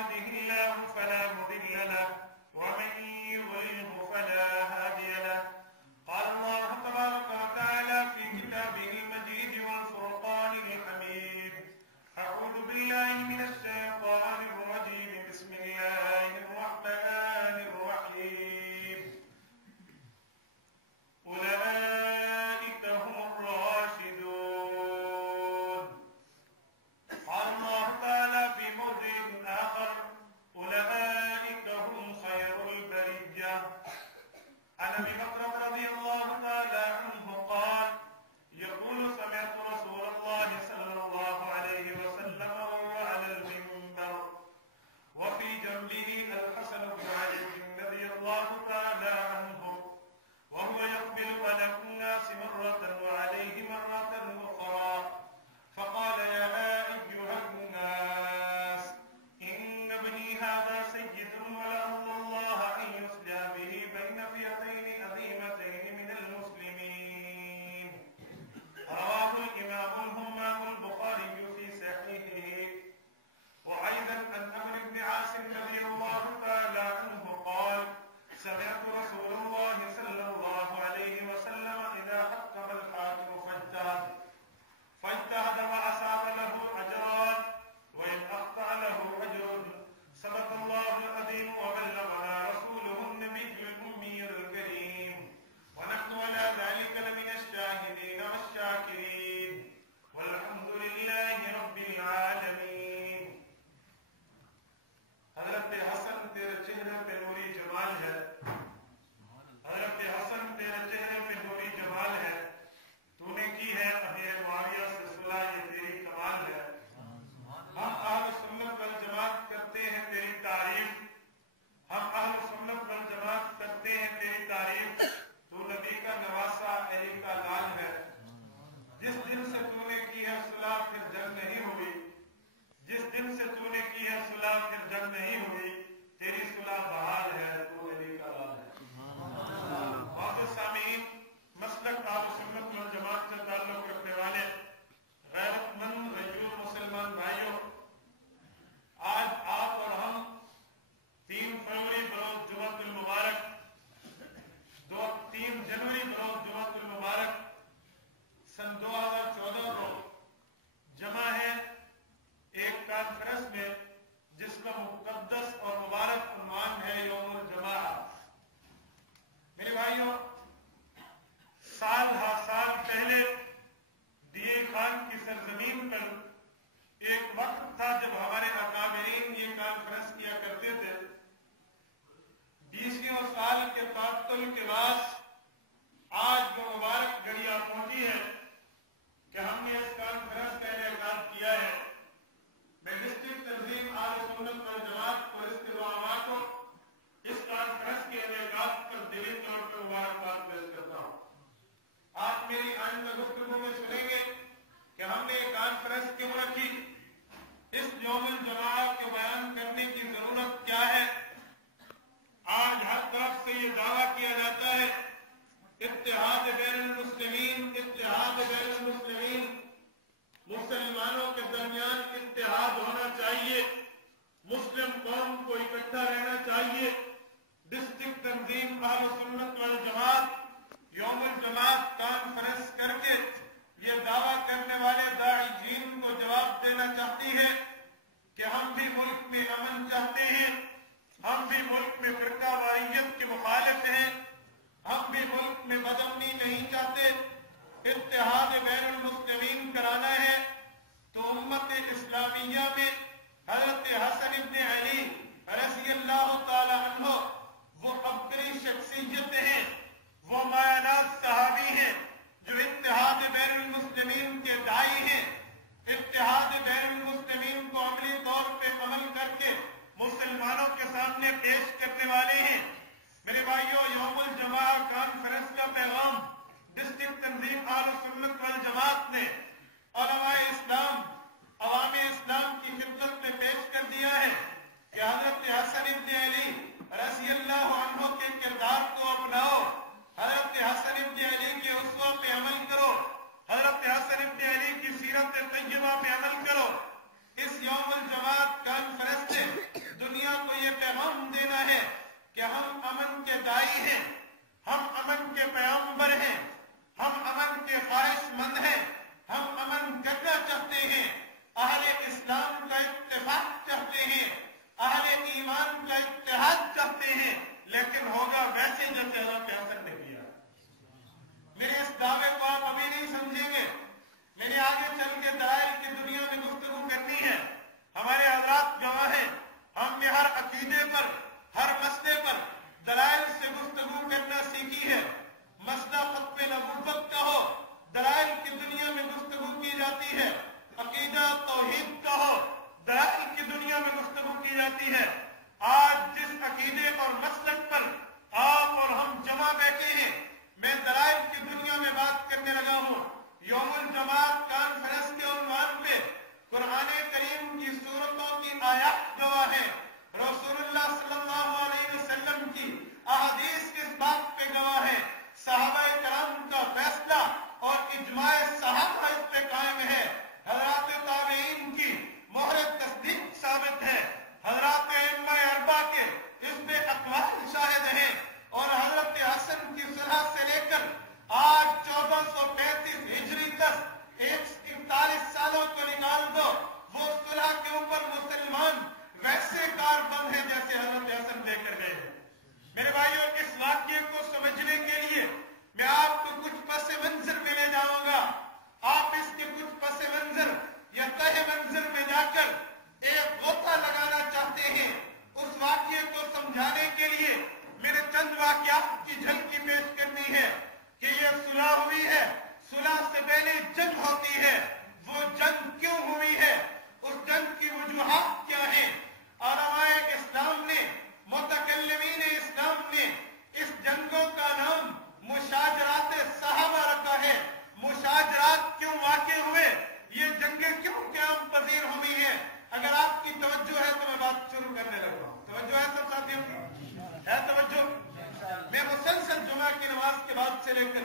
يهده الله فلا مضل له ومن يضلله فلا هادي له. قال الله تبارك وتعالى في كتابه المجيد والفرقان الحميد: أعوذ بالله من الشيطان الرجيم. بسم الله الرحمن الرحيم. أولئك هم الراشدون. قال الله تعالى في موضع آخر: أولئك هم خير البرية. عن أبي بكر رضي الله تعالى عنه قال: يقول سمعت رسول الله صلى الله عليه وسلم وهو على المنبر وفي جنبه الحسن بن علي رضي الله تعالى عنه وهو يقبل على الناس مرة وعليه مرة أخرى، فقال: يا أيها الناس، إن ابني هذا سيد ولعل الله أن يصلح به بين فئتين عظيمتين من المسلمين. رواه الإمام الهمام البخاري في صحيحه. وأيضا عن عمرو بن عاص رضي الله تعالى عنه قال: سمعت رسول الله صلى الله عليه وسلم إذا حكم الحاكم فاجتهد وأصاب له أجران، وإن أخطأ له أجر. صدق الله العظيم وبلغنا رسوله النبي الأمي الكريم، ونحن على ذلك لمن الشاهدين والشاكرين، والحمد لله رب العالمين. حضرت حسن تیرے چہرے پہ نوری جمال ہے. حضرت حسن تیرے چہرے پہ نوری جمال ہے. تو نے کی ہے امیر معاویہ سے صلح، یہ تیری کمال ہے. ہم اہل سنت والجماعت کرتے ہیں تیری تعریف. ہم اہل سنت والجماعت کرتے ہیں تیری تعریف. تو نبی کا نواسا، علی کا لال ہے. جس دن سے تو نے کی ہے صلح پھر جنگ نہیں ہوئی. جس دن سے تو نے کی ہے صلح پھر جنگ نہیں ہوئی. تیری صلح بحال ہے، تو علی کا لال ہے. معزز سامعین، مسلک اہل سنت والجماعت سے تعلق رکھنے والے غیرت مند رجوع مسلمان بھائیوں، آج آپ اور ہم 3 فروری بروز جمعۃ المبارک 3 جنوری بروز جمعۃ المبارک سن 2014 کو جمع ہے ایک کانفرنس میں جس کا مقدس اور مبارک عنوان ہے یوم الجماعہ. میرے بھائیوں، سال ہا سال پہلے دیے خان کی سرزمین پر ایک وقت تھا جب ہمارے اکابرین یہ کانفرنس کیا کرتے تھے. 20 سال کے تعطل کے بعد آج وہ مبارک گھڑی آ پہنچی ہے کہ ہم نے اس کانفرنس کا انعقاد کیا ہے. میں ڈسٹرکٹ تنظیم اہل سنت والجماعت اور اس کے علماء کو اس کانفرنس کے انعقاد پر دلی طور پر مبارکباد پیش کرتا ہوں. آپ میری آئندہ گفتگو میں سنیں گے کہ ہم نے کانفرنس کیوں رکھی، اس یوم الجماعہ کے بیان کرنے کی ضرورت کیا ہے. آج ہر طرف سے یہ دعویٰ کیا جاتا ہے اتحاد بین المسلمین، اتحاد بین المسلمین. مسلمانوں کے درمیان اتحاد ہونا چاہیے، مسلم قوم کو اکٹھا رہنا چاہیے. ڈسٹرکٹ تنظیم اہل سنت والجماعت یوم الجماعت کانفرنس کر کے یہ دعویٰ کرنے والے داعی دین کو جواب دینا چاہتی ہے کہ ہم بھی ملک میں امن چاہتے ہیں، ہم بھی ملک میں فرقہ واریت کے مخالف ہیں، ہم بھی ملک میں بدامنی نہیں چاہتے. اتحاد بین المسلمین کرانا ہے تو امت اسلامیہ میں حضرت حسن ابن علی رضی اللہ تعالی عنہ وہ عبقری شخصیتیں ہیں، وہ مایانات صحابی ہیں جو اتحاد بین المسلمین کے داعی ہیں. اتحاد بین المسلمین کو عملی طور پہ عمل کر کے مسلمانوں کے سامنے پیش کرنے والے ہیں. میرے بھائیوں، یوم الجماعہ کانفرنس کا پیغام ڈسٹرکٹ تنظیم اہل سنت والجماعت ईमान का इत्तेहाद चाहते हैं, लेकिन होगा वैसे जैसे हज़रत हसन ने किया। मेरे इस दावे को आप अभी नहीं समझेंगे, मैंने आगे चल के दलाइल की दुनिया में गुफ्तगू करनी है। हमारे हज़रात गवाह हैं, हमने हर अकीदे पर, हर मसले पर दलाइल से गुफ्तगू करना सीखी है। मसला खत्म नबुव्वत का हो, दलाइल की दुनिया में गुफ्तगू की जाती है। अकीदा तौहीद का हो, दलाइल की दुनिया में गुफ्तगू की जाती है। आज जिस अकीदे और मसलक पर आप और हम जमा बैठे हैं, मैं दलाइल की दुनिया में बात करने लगा हूं। यौमुल जमात कॉन्फ्रेंस के उन्वान पे कुरान करीम की सूरतों की आयत गवाह है, रसूलुल्लाह सल्लल्लाहु अलैहि वसल्लम की अहादीस इस बात पे गवाह है, सहाबाए कराम का फैसला और इजमाए सहाबा इस पे कायम है, हज़रात ताबईन की मोहर तस्दीक साबित है, हज़रात अइम्मा अरबा के इस पे अक़वाल शाहिद हैं, और हज़रत हसन की सुलह से लेकर आज 1435 हिजरी तक 41 सालों को निकाल दो, वो सुलह के ऊपर मुसलमान वैसे कारबंद है जैसे हज़रत हसन लेकर गए। मेरे भाइयों, इस वाक्य को समझने के लिए मैं आपको कुछ पस मंजर में ले जाऊंगा। आप इसके कुछ पस मंजर या तह मंजर में जाकर एक गोता लगाना चाहते हैं। उस वाक्य को समझाने के लिए मेरे चंद वाक्यात की झलकी पेश करनी है कि यह सुलह हुई है, सुलह से पहले जंग होती है, वो जंग क्यों हुई है, उस जंग की वजूहात क्या है। उलमाए इस्लाम ने, मुतकल्लिमीन इस्लाम ने इस जंगों का नाम मुशाजरात सहाबा रखा है। मुशाजरात क्यों वाक़े हुए, ये जंगें क्यों क़याम पज़ीर हुई हैं। अगर आपकी तवज्जो है तो मैं बात शुरू करने लगा हूं। तवज्जो है सब साथियों, है तवज्जो? मैं मुसलसल जुमा की नमाज के बाद से लेकर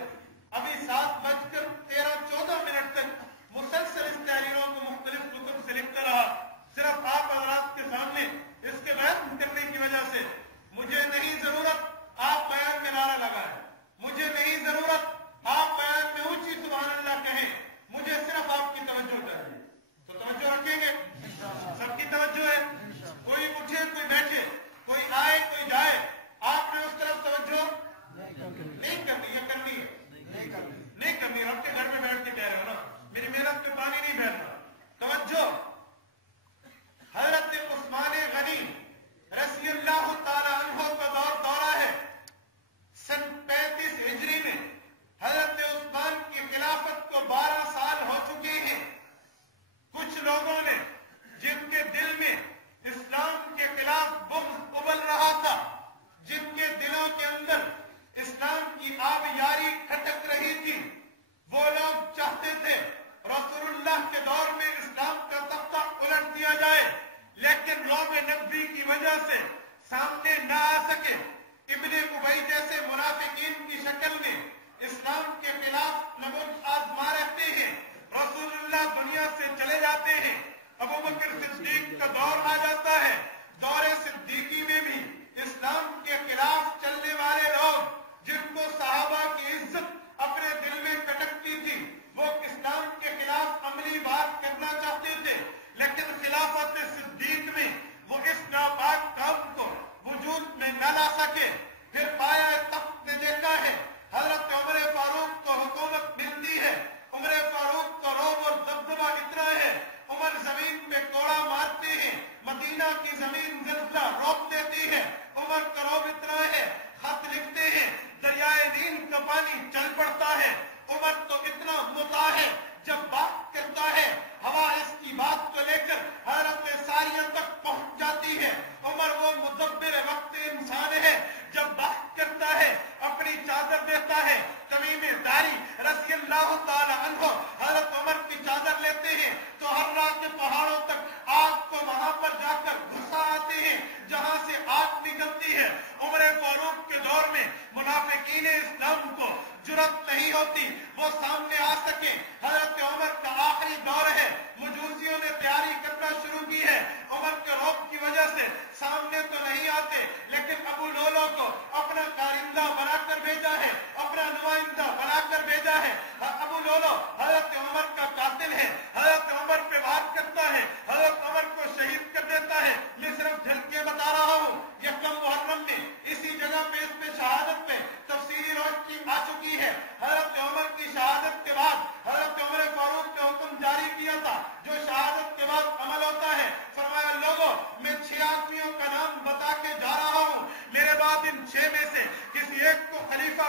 अभी 7:13-14 तक मुसलसल इस तहरीरों को मुख्तलिफ कुतुब से लिखता रहा। सिर्फ आप हज़रात के सामने इसके बयान करने की वजह से मुझे नहीं जरूरत आप बयान में नारा लगाएं, मुझे नहीं जरूरत आप बयान में ऊंची सुभान अल्लाह कहें, मुझे सिर्फ आपकी तवज्जो चाहिए। तो तवज्जो रखेंगे, सबकी तवज्जो है, कोई उठे कोई बैठे, कोई आए कोई जाए, आपने उस तरफ तवज्जो नहीं करनी है, करनी है नहीं करनी है। आपके घर में बैठ के कह रहे हो ना, मेरी मेहनत पे पानी नहीं बहना। तवज्जो, हज़रत उस्मान गनी रज़ियल्लाहु ताला अन्हु का दौरा है। सन 35 हिजरी में हज़रत उस्मान की खिलाफत को 12 साल हो चुके हैं। कुछ लोगों ने, जिनके दिल में इस्लाम के खिलाफ बुग़्ज़ उबल रहा था, जिनके दिलों के अंदर इस्लाम की आबियारी खटक रही थी, वो लोग चाहते थे रसूलुल्लाह के दौर में इस्लाम का तख्ता उलट दिया जाए, लेकिन रौब नबी की वजह से सामने न आ सके। इब्ने उबई जैसे मुनाफिकीन की शक्ल में इस्लाम के खिलाफ नबूवत आजमा रहते हैं। रसूलुल्लाह दुनिया से चले जाते हैं, अबू बकर सिद्दीक का दौर आ जाता है। दौरे सिद्दीकी में भी इस्लाम के खिलाफ चलने वाले लोग, जिनको सहाबा की इज्जत अपने दिल में खटकती थी, वो इस्लाम के खिलाफ अमली बात करना चाहते थे, लेकिन खिलाफत सिद्दीक में वो इस नापाक काम को वजूद में न ला सके। फिर पाया तख्त ने देखा है, हजरत उमर फारूक को हुकूमत मिलती है। उमर फारूक को रौब और दबदबा इतना है, उमर जमीन पे कोड़ा मारते हैं, मदीना की जमीन ज़िल्ज़ला रोक देती है। उमर का रौब इतना है, खत लिखते हैं, दरियाए नील का पानी चल पड़ता है। उमर तो इतना मुता है, जब बात करता है हवा इसकी बात को लेकर हज़रत सारिया तक पहुंच जाती है। उमर वो मुदब्बिर वक्त इंसान है, जब बात करता है अपनी चादर देता है। तमीम दारी रज़ियल्लाहु ताला अन्हु हज़रत उमर की चादर लेते हैं तो हर्रा के पहाड़ों तक आग को वहां पर जाकर घुसा आते हैं जहां से आग निकलती है। उमर फारूक के दौर में मुनाफिकीन इस्लाम को जुर्रत नहीं होती वो सामने आ सके। हजरत उमर का आखिरी दौर है, मजूसियों ने तैयारी करना शुरू की है। उमर के रौब की वजह से सामने तो नहीं आते, लेकिन अबू लोलो को अपना कारिंदा बनाकर भेजा है, अपना नुमाइंदा बनाकर भेजा है। अबू लोलो हजरत उमर का कातिल है, हजरत उमर पे वार करता है, हजरत उमर को शहीद कर देता है। मैं सिर्फ झलके बता रहा हूं।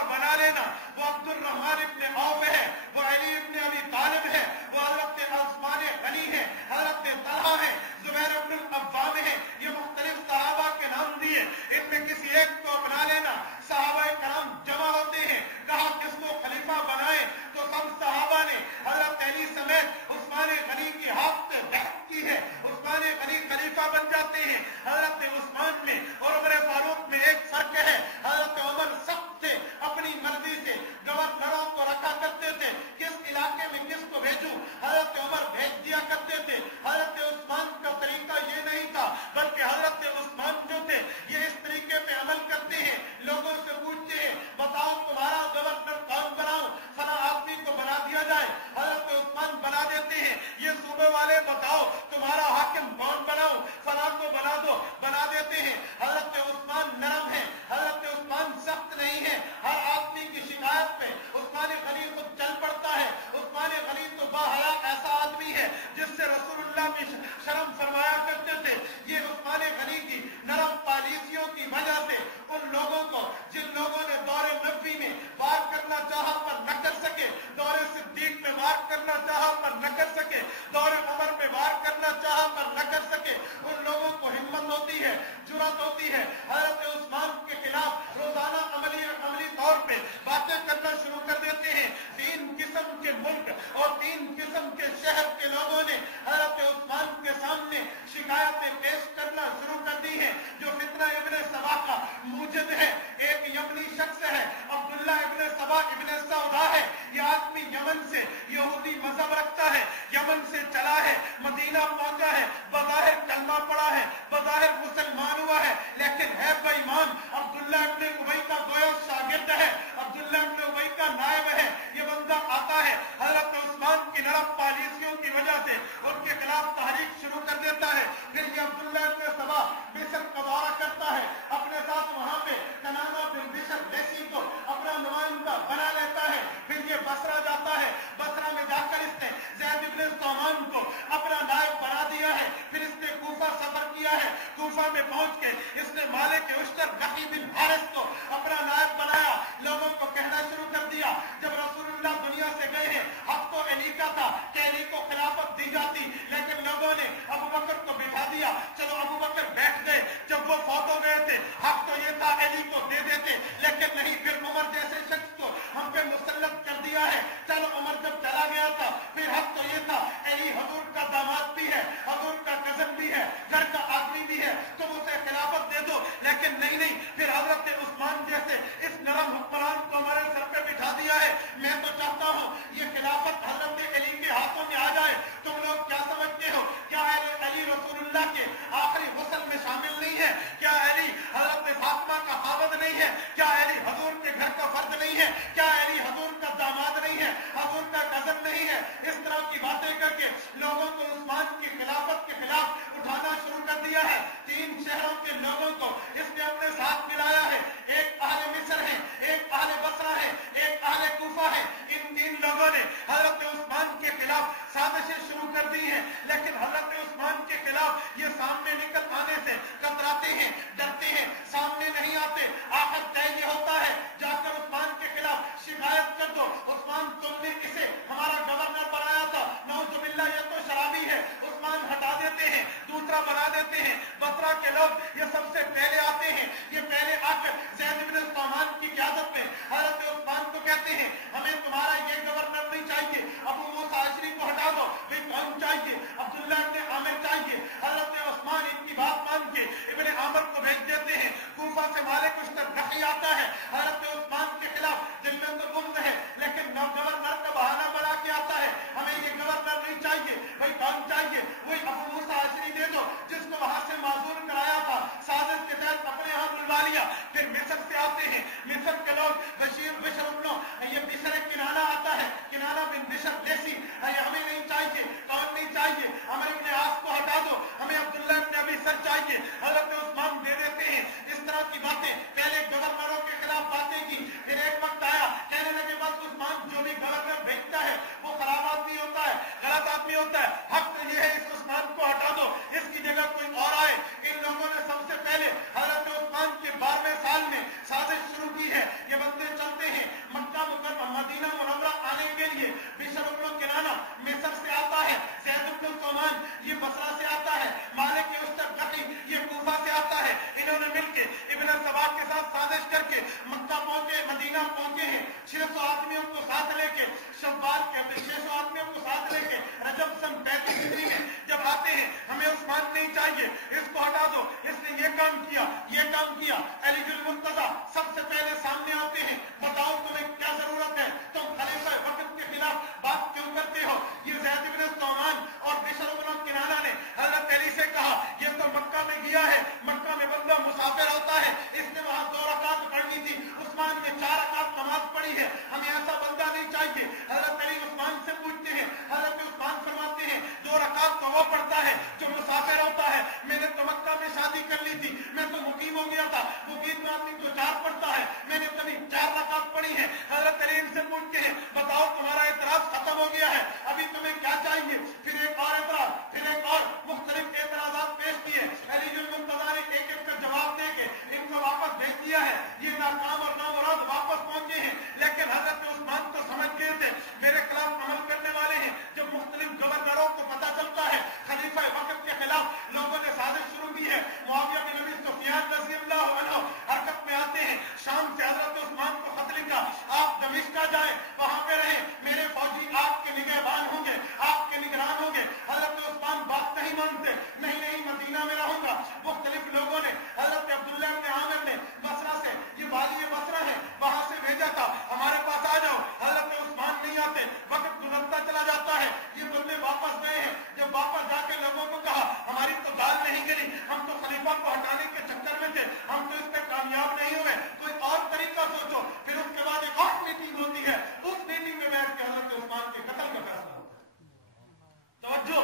बना लेना। वो अब्दुर्रहमान इब्न औफ है, वो अली इब्न अबी तालिब है, वो हजरत उस्मान गनी है, हजरत तलहा है, जुबैर इब्न अव्वाम है। ये मुख्तलिफ सहाबा के नाम दिए, इनमें किसी एक को अपना लेना। सहाबा कराम जमा होते हैं, कहा किसको खलीफा बनाए, तो सब सहाबा ने हजरत अली समेत उस्मान गनी की हाथ पे बैठ की है। उस्मान गनी खलीफा बन जाते हैं। हजरत उस्मान में और उमर फारूक में एक फर्क है। हजरत उमर सख्त थे, अपनी मर्जी से गवर्नरों को रखा करते थे, किस इलाके में किसको भेजूं, हजरत उमर भेज दिया करते थे। हजरत उस्मान का तरीका ये नहीं था, बल्कि हजरत उस्मान जो थे ये इस तरीके पे अमल करते हैं। लोगों से पूछते हैं, बताओ तुम्हारा गवर्नर कौन बनाओ, फला आदमी को बना दिया जाए, हजरत उस्मान बना देते हैं। ये सूबे वाले बताओ तुम्हारा हाकिम कौन बनाओ, फला को बना दो, बना देते हैं। हजरत उस्मान नरम है, हजरत उस्मान सख्त नहीं है। हर आदमी की शिकायत पे उस्मान गनी खुद चल पड़ता है। उस्मान गनी तो बाहया ऐसा आदमी है जिससे रसूलुल्लाह भी शर्म फरमाया करते थे। ये उस्मान गनी की नरम पॉलिसियों की वजह से उन लोगों को, जिन लोगों ने दौरे नबी में वार करना चाहा पर न कर सके, दौरे सिद्दीक में वार करना चाहा पर न कर सके, दौरे उमर में वार करना चाहा पर न कर सके, उन लोगों को हिम्मत होती है, जुर्रत होती है, हजरत उस्मान के खिलाफ रोजाना अमली तौर पे बातें करना शुरू कर देते हैं। 3 किस्म के मुल्क और 3 किस्म के शहर के लोगों ने हजरत उस्मान के सामने शिकायतें पेश करना शुरू कर दी हैं। जो फितना इब्ने सबा का मूजिद है, एक यमनी शख्स है, अब्दुल्ला इब्ने सबा इब्ने सौदा है। यह आदमी यमन से यहूदी मजहब रखता है, यमन से चला है, मदीना पहुंचा है, बज़ाहिर कलमा पड़ा है, बज़ाहिर मुसलमान हुआ है, लेकिन है बेईमान। अब्दुल्ला इब्ने उबई का गोया शागिर्द है, अब्दुल्ला इब्ने उबई का नायब है। ये बंदा आता है, हजरत उस्मान की नरम पॉलिसियों की वजह से उनके खिलाफ तहरीक शुरू कर देता है। फिर ये अब्दुल्ला इब्ने सबा मिस्र का दौरा करता है, अपने साथ वहां पे कनाना बिन बिशर देसी को अपना नुमाइंदा बना लेता है। फिर ये बसरा जाता है, बसरा में जाकर इसने ज़ैद इब्ने सामान को अपना नायब बना दिया है। फिर इसने कूफा सफर किया है, कूफा में पहुंच के इसने मालिक उश्तर नकी बिन हारिस को अपना नायब बनाया। लोगों को कहना शुरू कर दिया, जब रसूलुल्लाह दुनिया से गए हैं, हक तो अली का था कि अली को खिलाफत दी जाती, लेकिन लोगों ने अबू बकर को बिठा दिया। चलो अबू बकर बैठ गए, जब वो फौत हो गए थे, हक तो ये था अली को दे देते, लेकिन नहीं, फिर उमर जैसे शख्स को हम पे मुसल्लत कर दिया है। चलो उमर जब चला गया था, फिर हक तो ये था अली हजूर का दामाद भी है, हजूर का कजन भी है, घर का आदमी भी है, तुम उसे खिलाफत दे दो। लेकिन नहीं, फिर हजरत उस्मान जैसे इस नरम हुक्मरान को हमारे सर पे बिठा दिया है। मैं तो चाहता हूँ ये खिलाफत हजरत अली के हाथों में आ जाए। तुम लोग क्या समझते हो, क्या अली रसूलुल्लाह के आखिरी गुस्ल में शामिल नहीं है? क्या अली हजरत फातिमा का खावद नहीं है? क्या अली हजूर के घर का फर्द नहीं है? क्या अली हजूर का दामाद नहीं है, हजूर का कजन नहीं है? इस तरह की बातें करके लोगों को उस्मान की खिलाफत के खिलाफ उठाना शुरू कर दिया है। 3 शहरों के लोगों को इसने अपने साथ मिलाया है। एक अहले मिस्र है, एक अहले बसरा है, एक अहले कूफा है। इन 3 लोगों ने हजरत उस्मान के खिलाफ साजिशें शुरू कर दी हैं, लेकिन हजरत उस्मान के खिलाफ ये सामने निकल आने से कतराते हैं, डरते हैं, सामने नहीं आते। आखिर तय ये होता है, जाकर उस्मान के खिलाफ शिकायत कर दो, उस्मान तुमने इसे हमारा गवर्नर बनाया था, नऊजुबिल्लाह ये तो शराबी है। उस्मान हटा देते हैं, दूसरा बना देते हैं। बसरा के लोग ये सबसे पहले आते हैं, ये पहले आकर ज़ैद इब्ने सामान की क़यादत में हजरत उस्मान को कहते हैं, हमें तुम्हारा ये गवर्नर नहीं चाहिए, अबू मूसा अशरी को हटा दो। भाई कौन चाहिए? अब्दुल्लाह इब्ने आमिर चाहिए। हजरत उस्मान इनकी बात मान के इब्ने आमिर को भेज देते हैं। कूफा से मालिक उश्तर नकी आता है, हजरत उस्मान के खिलाफ दिल में तो गुम्स है, लेकिन गवर्नर का बहाना बना के आता है, हमें ये गवर्नर नहीं चाहिए। भाई कौन चाहिए? वही अबू मूसा अशरी दे दो, जिसको वहां से माजूर कराया था, साजिश के तहत काम किया, ये काम किया। अलीजुल मुर्तजा सबसे पहले सामने आते हैं, बताओ तुम्हें क्या जरूरत है, तुम खलीफा वक्त के खिलाफ बात क्यों करते हो? ये ज़ैद इब्न तौमान और बिशर इब्न किनाना ने हजरत अली से कहा, ये तो मक्का में गया है, मक्का में बंदा मुसाफिर होता है, इसने वहां 2 रकात पढ़नी थी, उस्मान ने 4 रकात नमाज पढ़ी है, हमें ऐसा बंदा नहीं चाहिए। हजरत अली उस्मान से पूछते हैं, हजरत उस्मान फरमाते हैं 2 रकात तो वो पढ़ता है जो मुसाफिर होता है, मैंने तो मक्का में शादी कर ली थी, मैं तो मुकीम हो गया था, मुकीम आदमी तो 4 पढ़ता है, मैंने तभी 4 रकात पढ़ी है। हजरत अली से पूछते हैं, बताओ तुम्हारा एतराज खत्म हो गया है, अभी तुम्हें क्या चाहिए? फिर एक और एतराज, फिर एक और मुख्तलिफ एतराजात पेश किए। अली जो मुर्तजा ने एक एक का जवाब देके इनको वापस भेज दिया है, ये नाकाम और नामुराद वापस पहुंचे हैं। लेकिन हजरत उस्मान तो समझ गए थे मेरे खिलाफ अमल करने वाले हैं। जब मुख्तलिफ गवर्नरों को पता चलता है खलीफा वक्त के खिलाफ लोगों ने साजिश शुरू की है, मुआविया बिन अबी सुफियान रज़ियल्लाहु अन्हु हरकत में आते हैं, शाम से हजरत उस्मान को खत लिखा, आप दमिश्क जाए, वहां पे रहे, मेरे फौजी आपके निगहबान होंगे, आपके निगरान होंगे। हजरत उस्मान बात नहीं मानते, नहीं नहीं मदीना में रहूंगा। मुख्तलिफ लोगों ने हजरत अब्दुल्लाह इब्न आमिर ने बसरा से, ये वाली बसरा है, वहां से भेजा था हमारे पास आ जाओ। हजरत उस्मान नहीं आते, वक्त गुजरता चला जाता है, ये बंदे वापस गए हैं। जब वापस जाके लोगों को कहा हमारी तो दाल नहीं गिरी, हम तो खलीफा को हटाने के चक्कर में थे, हम तो इस पे कामयाब नहीं हुए, कोई और तरीका सोचो। फिर उसके बाद एक और मीटिंग होती है, उस मीटिंग में बैठ के हजरत उस्मान के कत्ल का फैसला होता है। तवज्जो,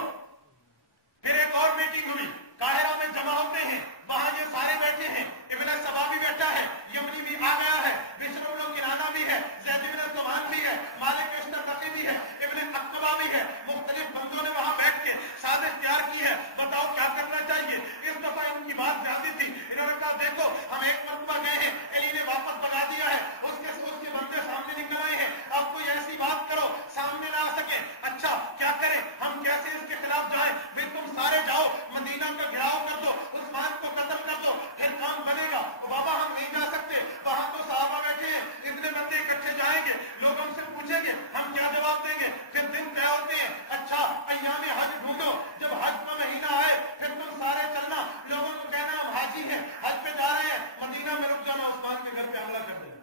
फिर एक और मीटिंग हुई, काहिरा में जमा होते हैं, वहां ये सारे बैठे हैं, इब्न सबा भी बैठा है, यमनी भी आ गया है, बिशर इब्न किनाना भी है, ज़ैद इब्न तौमान भी है, मालिक अश्तरक़ी भी है, इब्न अक़बा भी है। मुख्तलिफ बंदों ने वहां बैठ के साजिश तैयार की है, बताओ क्या करना चाहिए। इस दफा इनकी बात ज्यादा थी, इन्होंने कहा देखो हम एक मरतबा गए हैं, अली ने वापस भगा दिया है, उसके बंदे सामने निकल आए हैं, अब कोई ऐसी बात करो सामने ना आ सके। अच्छा क्या करें, हम कैसे इसके खिलाफ जाएं? फिर तुम सारे जाओ, मदीना का घेराव कर दो, उस्मान को कत्ल कर दो, फिर काम बनेगा। तो बाबा हम नहीं जा सकते, वहां तो साहबा बैठे हैं, इतने बंदे इकट्ठे जाएंगे, लोग हमसे पूछेंगे, हम क्या जवाब देंगे? फिर दिन तय होते हैं, अच्छा अय्याम हज ढूंढो, जब हज का महीना आए फिर तुम सारे चलना, लोगों को कहना हम हाजी हैं, हज पे जा रहे हैं, मदीना में रुक जाना, उस्मान के घर पे हमला कर देना।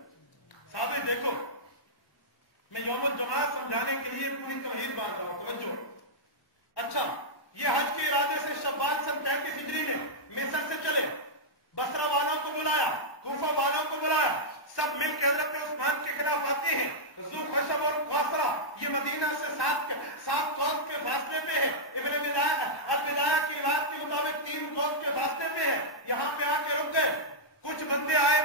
साहब देखो, मैं यौमुल जमात समझाने के लिए पूरी तौहीद बांध रहा हूं, तवज्जो। अच्छा, ये हज के इरादे से शव्वाल सन 35 हिजरी में मिस्र से चले, बसरा वालों को बुलाया, कूफा वालों को बुलाया, सब मिलकर हजरत उस्मान के खिलाफ आते हैं। ज़ुल्ख़शब और क़ासरा ये मदीना से 7 गज के फासले पे है, इब्न बिदाया की रिवायत के मुताबिक 3 गज के फासले पे है। यहाँ पे आके रुक गए, कुछ बंदे आए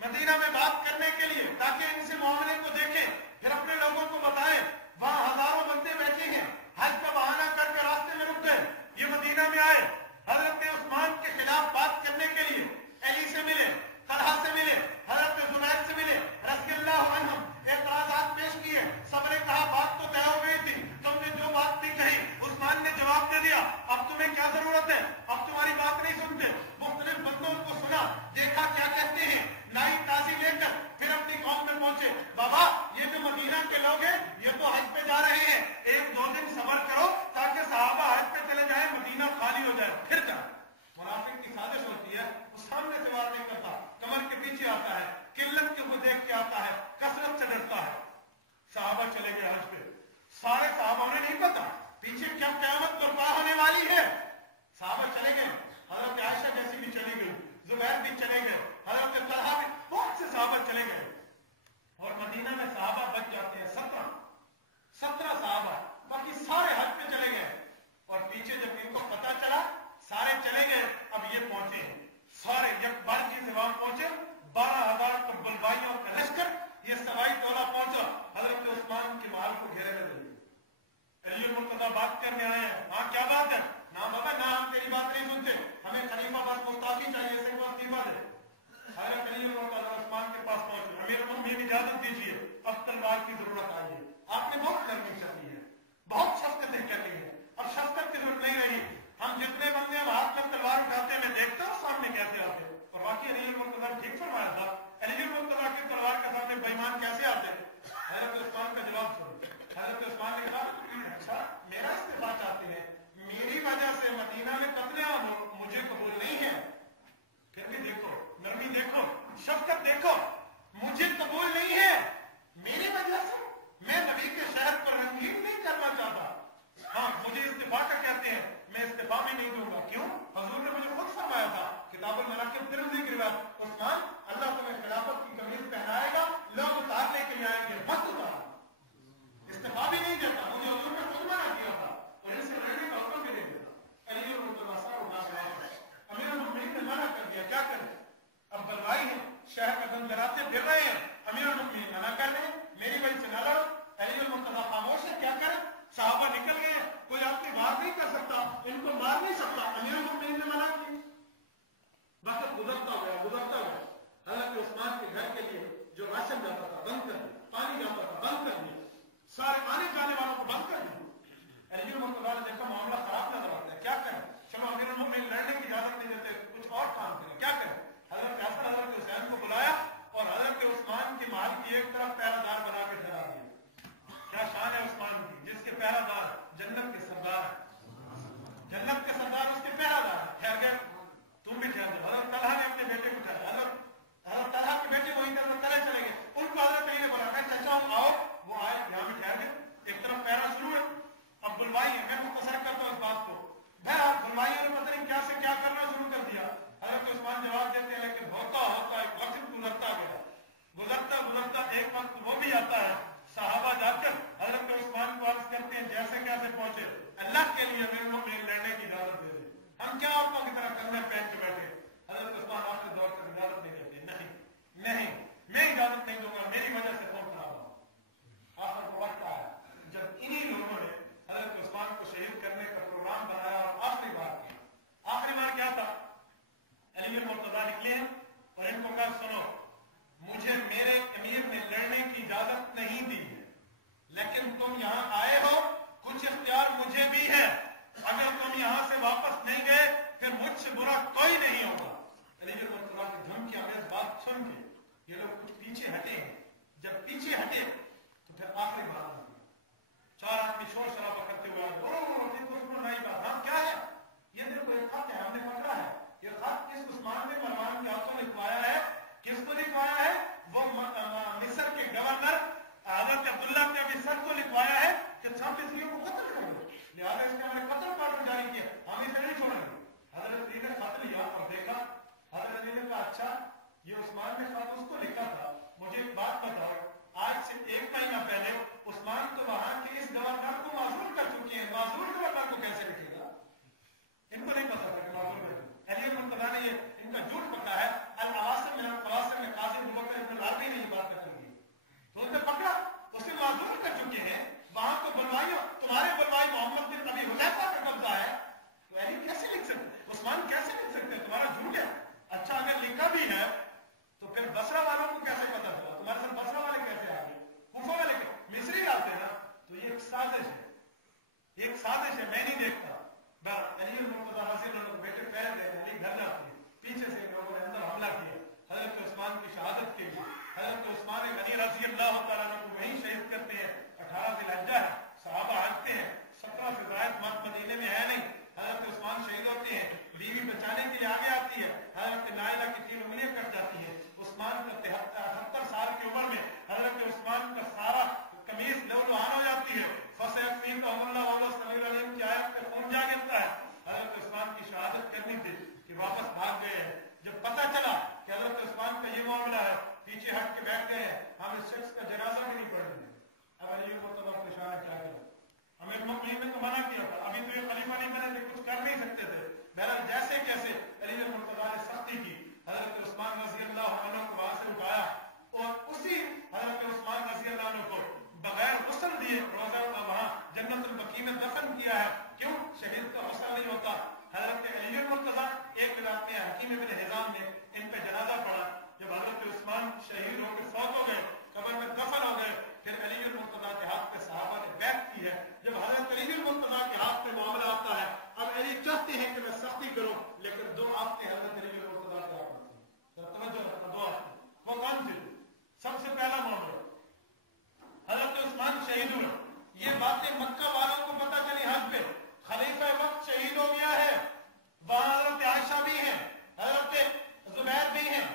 मदीना में बात करने के लिए, ताकि इनसे मामले को देखें, फिर अपने लोगों को बताएं। वहां हजारों बंदे बैठे हैं, हज का बहाना करके रास्ते में रुक गए, ये मदीना में आए, हजरत उस्मान के खिलाफ बात करने के लिए अली से मिले, तलहा से मिले, हजरत जुबैर से मिले रज़ियल्लाहु अन्हुम, एतराज़ात पेश किए। सबने कहा बात तो तय हो गई थी, तुमने जो बात भी कही उस्मान ने जवाब दे दिया, अब तुम्हें क्या जरूरत है, अब तुम्हारी बात नहीं सुनते। मुख्तलिफ बंदों को सुना, देखा क्या कहते हैं, नाई ताजी लेकर फिर अपनी कौम में पहुंचे। बाबा ये जो मदीना के लोग हैं ये तो हज पे जा रहे हैं, 1-2 दिन सब्र करो ताकि सहाबा हज पे चले जाए, मदीना खाली हो जाए, फिर जाए। मुनाफिक की साजिश होती है, वो सामने से वार नहीं करता, कमर के पीछे आता है, किल्लत को देख के आता है, कसरत से डरता है। सहाबा चले गए हज पे, सारे सहाबा उन्हें नहीं पता पीछे क्या क़यामत बर्पा होने वाली है। सहाबा चले गए, हजरत आयशा जैसी भी चली गई, जुबैर भी चले गए, हजरत तलहा भी, बहुत से सहाबा चले गए, और मदीना में सहाबा बच जाते हैं 17 सहाबा, बाकी सारे हज पे चले गए। और पीछे जब इनको पता चला सारे चले गए, अब ये पहुंचे, सारे यकबार की जवाब पहुंचे, 12,000 तो बलवाइयों का लश्कर, ये सवाई टोला पहुंचा, हजरत उस्मान के महल को घेरे में ले। अली मुर्तजा बात करने आए हैं, हाँ क्या बात है? ना बाबा ना हम तेरी बात नहीं सुनते, हमें खलीफा बस मुस्ताफी चाहिए, इसे को इस्तीफा दे। हजरत अली मुर्तजा उस्मान के पास पहुंचे, अमीर मुअम्मिनीन इजाजत दीजिए, अब तलवार की जरूरत आई है, आपने बहुत नरमी करनी है, बहुत शफ़क़तें करनी है, अब शफ़क़त की जरूरत नहीं रही, हम जितने बंदे हम हाथ में तलवार उठाते मैं देखता हूँ सामने उस्मान, अल्लाह तुम्हें खिलाफत की कमीज पहनाएगा, लोग उतारने के लिए आएंगे, मत उतारो। इस्तीफा भी नहीं देता, मुझे हुजूर ने खुद मना किया था और इनसे लड़ने का हुक्म भी नहीं देता। अमीरुल मुमिनीन सर उठा के आए, अमीरुल मुमिनीन ने मना कर दिया, क्या करें, अब बलवाई है, शहर में दम दराते फिर रहे हैं, अमीरुल मुमिनीन मना कर रहे हैं, मेरी वजह से न लड़ो। अलीउल मुर्तजा खामोश है, क्या करें, साहबा निकल गए, कोई आपकी बात नहीं कर सकता, इनको मार नहीं सकता। अमीरुल मुमिनीन ने मना किया। वक्त गुजरता गया, हज़रत उस्मान के घर के लिए जो राशन जाता था बंद कर दिया, पानी जाता था बंद कर दिया, सारे आने जाने वालों को बंद कर दिया। अलीउल मुर्तजा ने देखा मामला खराब नजर आता है, क्या करें, चलो अमीरुल मुमिनीन लड़ने की इजाजत नहीं देते, कुछ और काम करें, क्या करें। हजरत हसन हजरत हुसैन को बुलाया और हजरत उस्मान की महल की एक तरफ पहरादार बना के ठहरा दिया। क्या शान है उस्मान की, जिसके पहरादार जन्नत के सरदार है, जन्नत के सरदार उसके पहरादार है। ठहर गए, तुम भी ठहर जाओ। हजरत तलहा ने अपने बेटे को ठहराया, हजरत तलहा के बेटे वहीं तरफ तले चले गए, उनको हजरत ने बोला मैं चाचा आओ, वो आए, यहाँ भी ठहर गए, एक तरफ पहरा शुरू है। अब बुलवाई है, मैं मुख्तसर करता हूँ इस बात को, बहरहाल बुलवाइयों ने पता नहीं क्या से क्या करना शुरू कर दिया। हजरत उस्मान जवाब देते हैं, लेकिन होता होता एक वक्त गुजरता गया, गुजरता गुजरता एक वक्त वो भी आता है, साहबा जाकर हजरत उस्मान को अर्ज करते हैं जैसे कैसे पहुंचे, अल्लाह के लिए अमीरुल मुमिनीन लड़ने की इजाजत दे दे, हम क्या आपको की तरह करने पहन के बैठे। हजरत उस्मान आखिर दौर कर इजाजत नहीं देते, नहीं नहीं मैं इजाजत नहीं दूंगा, मेरी वजह से कौन खराब हो। आखिर वो वक्त आया जब इन्हीं लोगों ने हजरत उस्मान को शहीद करने का प्रोग्राम बनाया और आखिरी बार किया। आखिरी बार क्या था, अलीउल मुर्तजा निकले हैं और इनको कहा सुनो, मुझे मेरे अमीर ने लड़ने की इजाजत नहीं दी है, लेकिन तुम यहाँ आए हो, कुछ इख्तियार मुझे भी है, अगर तुम यहाँ से वापस नहीं गए फिर मुझसे बुरा कोई नहीं होगा। अलीउल मुर्तजा की धमकी हमें बात सुन के ये लोग कुछ पीछे हटे हैं, जब पीछे हटे तो फिर आखिरी बात हुई, चार आदमी शोर शराबा करते हुए नहीं बात, हाँ क्या है, ये देखो एक खत है, हमने पकड़ा है, ये खत किस उस्मान बिन मरवान के हाथों लिखवाया है, किसको लिखवाया है, वो मिस्र के गवर्नर हजरत अब्दुल्ला ने अभी सर को लिखवाया है कि सब मिस्रियों को कत्ल कर दो, लिहाजा इसके हमने कत्ल ऑर्डर जारी किया, हम इसे नहीं छोड़ेंगे। हजरत अली ने खत लिया और देखा, हजरत अली ने कहा अच्छा ये उस्मान ने खत उसको लिखा था, मुझे एक बात बताओ, आज से एक महीना पहले उस्मान तो वहां के इस गवर्नर को माजूर कर चुके हैं, माजूर गवर्नर को कैसे लिखेगा, इनको नहीं पता था कि माजूर है। अलीउल मुर्तजा ने ये इनका झूठ पकड़ा है। अल-अवासिम में काज़ी अबू बकर इब्न लारबी ने ये बात कर दी, तो उन्हें पकड़ा, उसे माजूर कर चुके हैं, वहां तो बलवाइयों, तुम्हारे बलवाई मोहम्मद बिन अबी हुज़ैफा का कब्जा है, तो अली कैसे लिख सकते, उस्मान कैसे लिख सकते, तुम्हारा झूठ है। अच्छा अगर लिखा भी है तो फिर बसरा वालों को कैसे पता चला, तुम्हारे साथ बसरा वाले कैसे आ गए, कूफा वाले मिस्री लाते हैं ना, तो ये एक साजिश है, एक साजिश है, मैं नहीं देखता। अलीउल मुर्तजा हासिल लोग बेटे पैर गए, अली घर जाते हैं, पीछे से लोगों ने अंदर हमला किया, हजरत उस्मान की शहादत के लिए हजरत उस्मान गनी रज़ी अल्लाह तआला अन्हु को वहीं शहीद करते हैं। 18 ज़िलहिज्जा है, सहाबा आते हैं, 17 से ज़ायद मत मदीने में है नहीं, हजरत उस्मान शहीद होते हैं, बीवी बचाने के लिए आगे आती है, हजरत नाइला की 3 उंगलियां कट जाती है। उस्मान का 78 साल की उम्र में हजरत उस्मान का सारा कमीज लहू-लुहान हो जाती है। फसयक्फीका अल्लाहु सल्लल्लाहु अलैहि वसल्लम की आयत पे खून जा गिरता है। हजरत उस्मान की शहादत करनी थी कि वापस भाग गए हैं। जब पता चला कि हजरत उस्मान का ये मामला है, पीछे हट के बैठ गए हैं, हम इस शख्स का जनाजा भी नहीं पढ़ेंगे। अब अलीउल मुर्तजा को इशारा क्या करें, हमें मुख्तलिफ ने तो मना किया था, अभी तो ये खलीफा नहीं बने थे, कुछ कर नहीं सकते थे। बहरहाल जैसे कैसे अलीउल मुर्तजा ने सख्ती की, हजरत उस्मान रज़ी अल्लाह अन्हु को वहां से उठाया और उसी हजरत उस्मान रज़ी अल्लाह अन्हु को बगैर गुस्ल दिए रोजा वहां जन्नतुल बकी में दफन किया है। क्यों, शहीद का गुस्ल नहीं होता। हजरत अलीउल मुर्तजा एक रिवायत में हकीम इब्न हिज़ाम ने इन पे जनाजा पढ़ा। जब हजरत उस्मान शहीद होकर फौत हो गए, कब्र में दफन हो गए, फिर अलीउल मुर्तजा के हाथ पे सहाबा ने बैत की है। जब हजरत अलीउल मुर्तजा के हाथ पे मामला आता है, अब अली चाहते हैं कि मैं सख्ती करूं, लेकिन दो आपके हजरत अलीउल मुर्तजा के हाथ में वो कौन थे? सबसे पहला मामला हजरत उस्मान शहीद हुए, ये बातें मक्का वालों को पता चली, हज पे खलीफा वक्त शहीद हो गया है, वहां हजरत आयशा भी हैं, हजरत जुबैर भी हैं,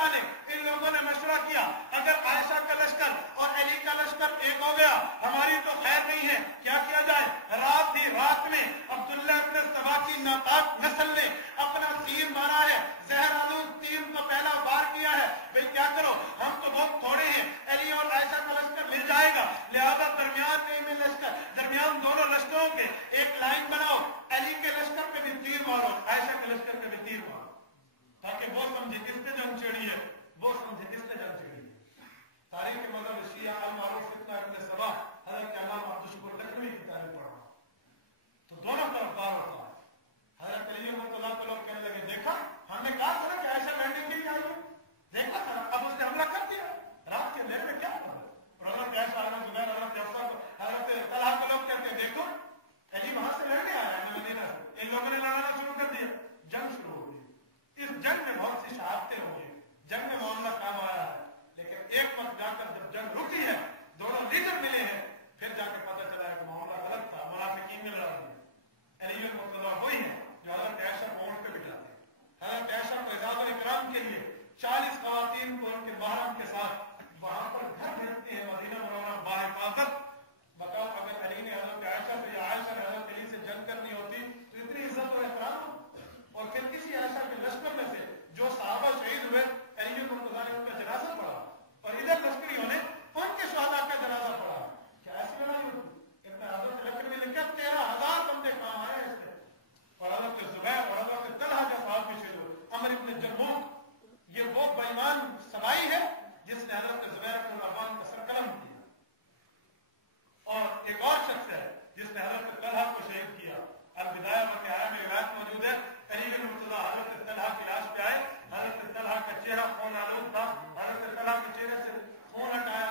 मुल्का ने, इन लोगों ने मशवरा किया, अगर आयशा का लश्कर और अली का लश्कर एक हो गया, हमारी तो खैर नहीं है, क्या किया जाए? रात ही रात में अब्दुल्ला इब्न सबा की नापाक नस्ल ने अपना तीर मारा है, जहर आलूद तीर का पहला वार किया है। भाई क्या करो, हम तो बहुत थोड़े हैं, अली और आयशा का लश्कर मिल जाएगा, लिहाजा दरमियान में लश्कर, दरमियान दोनों लश्करों के एक लाइन बनाओ, अली के लश्कर पे भी तीर मारो, आयशा के लश्कर पे भी तीर मारो, ताकि वो समझे किसने जंग छेड़ी है, वो समझे किसने जंग छेड़ी है। तारीख के मजहब शिया अल-मारूफ इब्न इब्न सबा हजरत अल्लामा अब्दुल शुक्र लखनवी की तारीख पढ़ा, तो दोनों तरफ बार होता है। हजरत अली मुर्तजा को लोग कहने लगे, देखा हमने कहा था ना कि आयशा लड़ने के लिए आई है, देखा था, अब उसने हमला कर दिया रात के अंधेरे में, क्या कर और हजरत आयशा जुबैर हजरत हफ्सा हजरत तलहा को लोग कहते हैं, देखो अली वहां से लड़ने आया है मदीना से, इन लोगों ने लड़ना शुरू कर दिया, जंग शुरू हो गई। इस जंग में बहुत सी शहादतें हो गई, जंग में मामला काम आया है, लेकिन एक वक्त जाकर जब जंग रुकी है, दोनों लीडर मिले हैं, फिर जाकर पता चला है कि मामला गलत था, मुनाफिकीन में लड़ा दिया। अली मुर्तजा वही है जो हजरत आयशा को ऊंट पे बिठाते हैं, हजरत आयशा को इजाज़त इकराम के लिए 40 खवातीन को उनके महरम के साथ वहां पर घर भेजते हैं मदीना मुनव्वरा बाहिफाजत। बताओ अगर अली ने हजरत आयशा से या आयशा ने हजरत अली से जंग करनी होती तो इतनी इज्जत और एहतराम, और फिर किसी आयशा के लश्कर में से जो सहाबा शहीद हुए, अली मुर्तजा ने उनका जनाजा पढ़ा और इधर लश्करियों ने उनके शहादा का जनाजा पढ़ा। क्या ऐसी लड़ाई होती? इतना हजरत लश्कर में लिखा 13,000 बंदे काम आए इससे, और हजरत जुबैर और हजरत तलहा के साथ भी शहीद हुए। अमर इब्न जर्मूह ये वो बेईमान सवाई है जिसने हजरत जुबैर इब्न अव्वाम का सर कलम किया, और एक और शख्स है जिसने हजरत तलहा को शहीद किया। अल-बिदाया व निहाया में रिवायत मौजूद है, अली बिन मुर्तजा हजरत तलहा की लाश पे आए, हजरत तलहा का चेहरा खून आलूद था, हजरत तलहा के चेहरे से खून हटाया,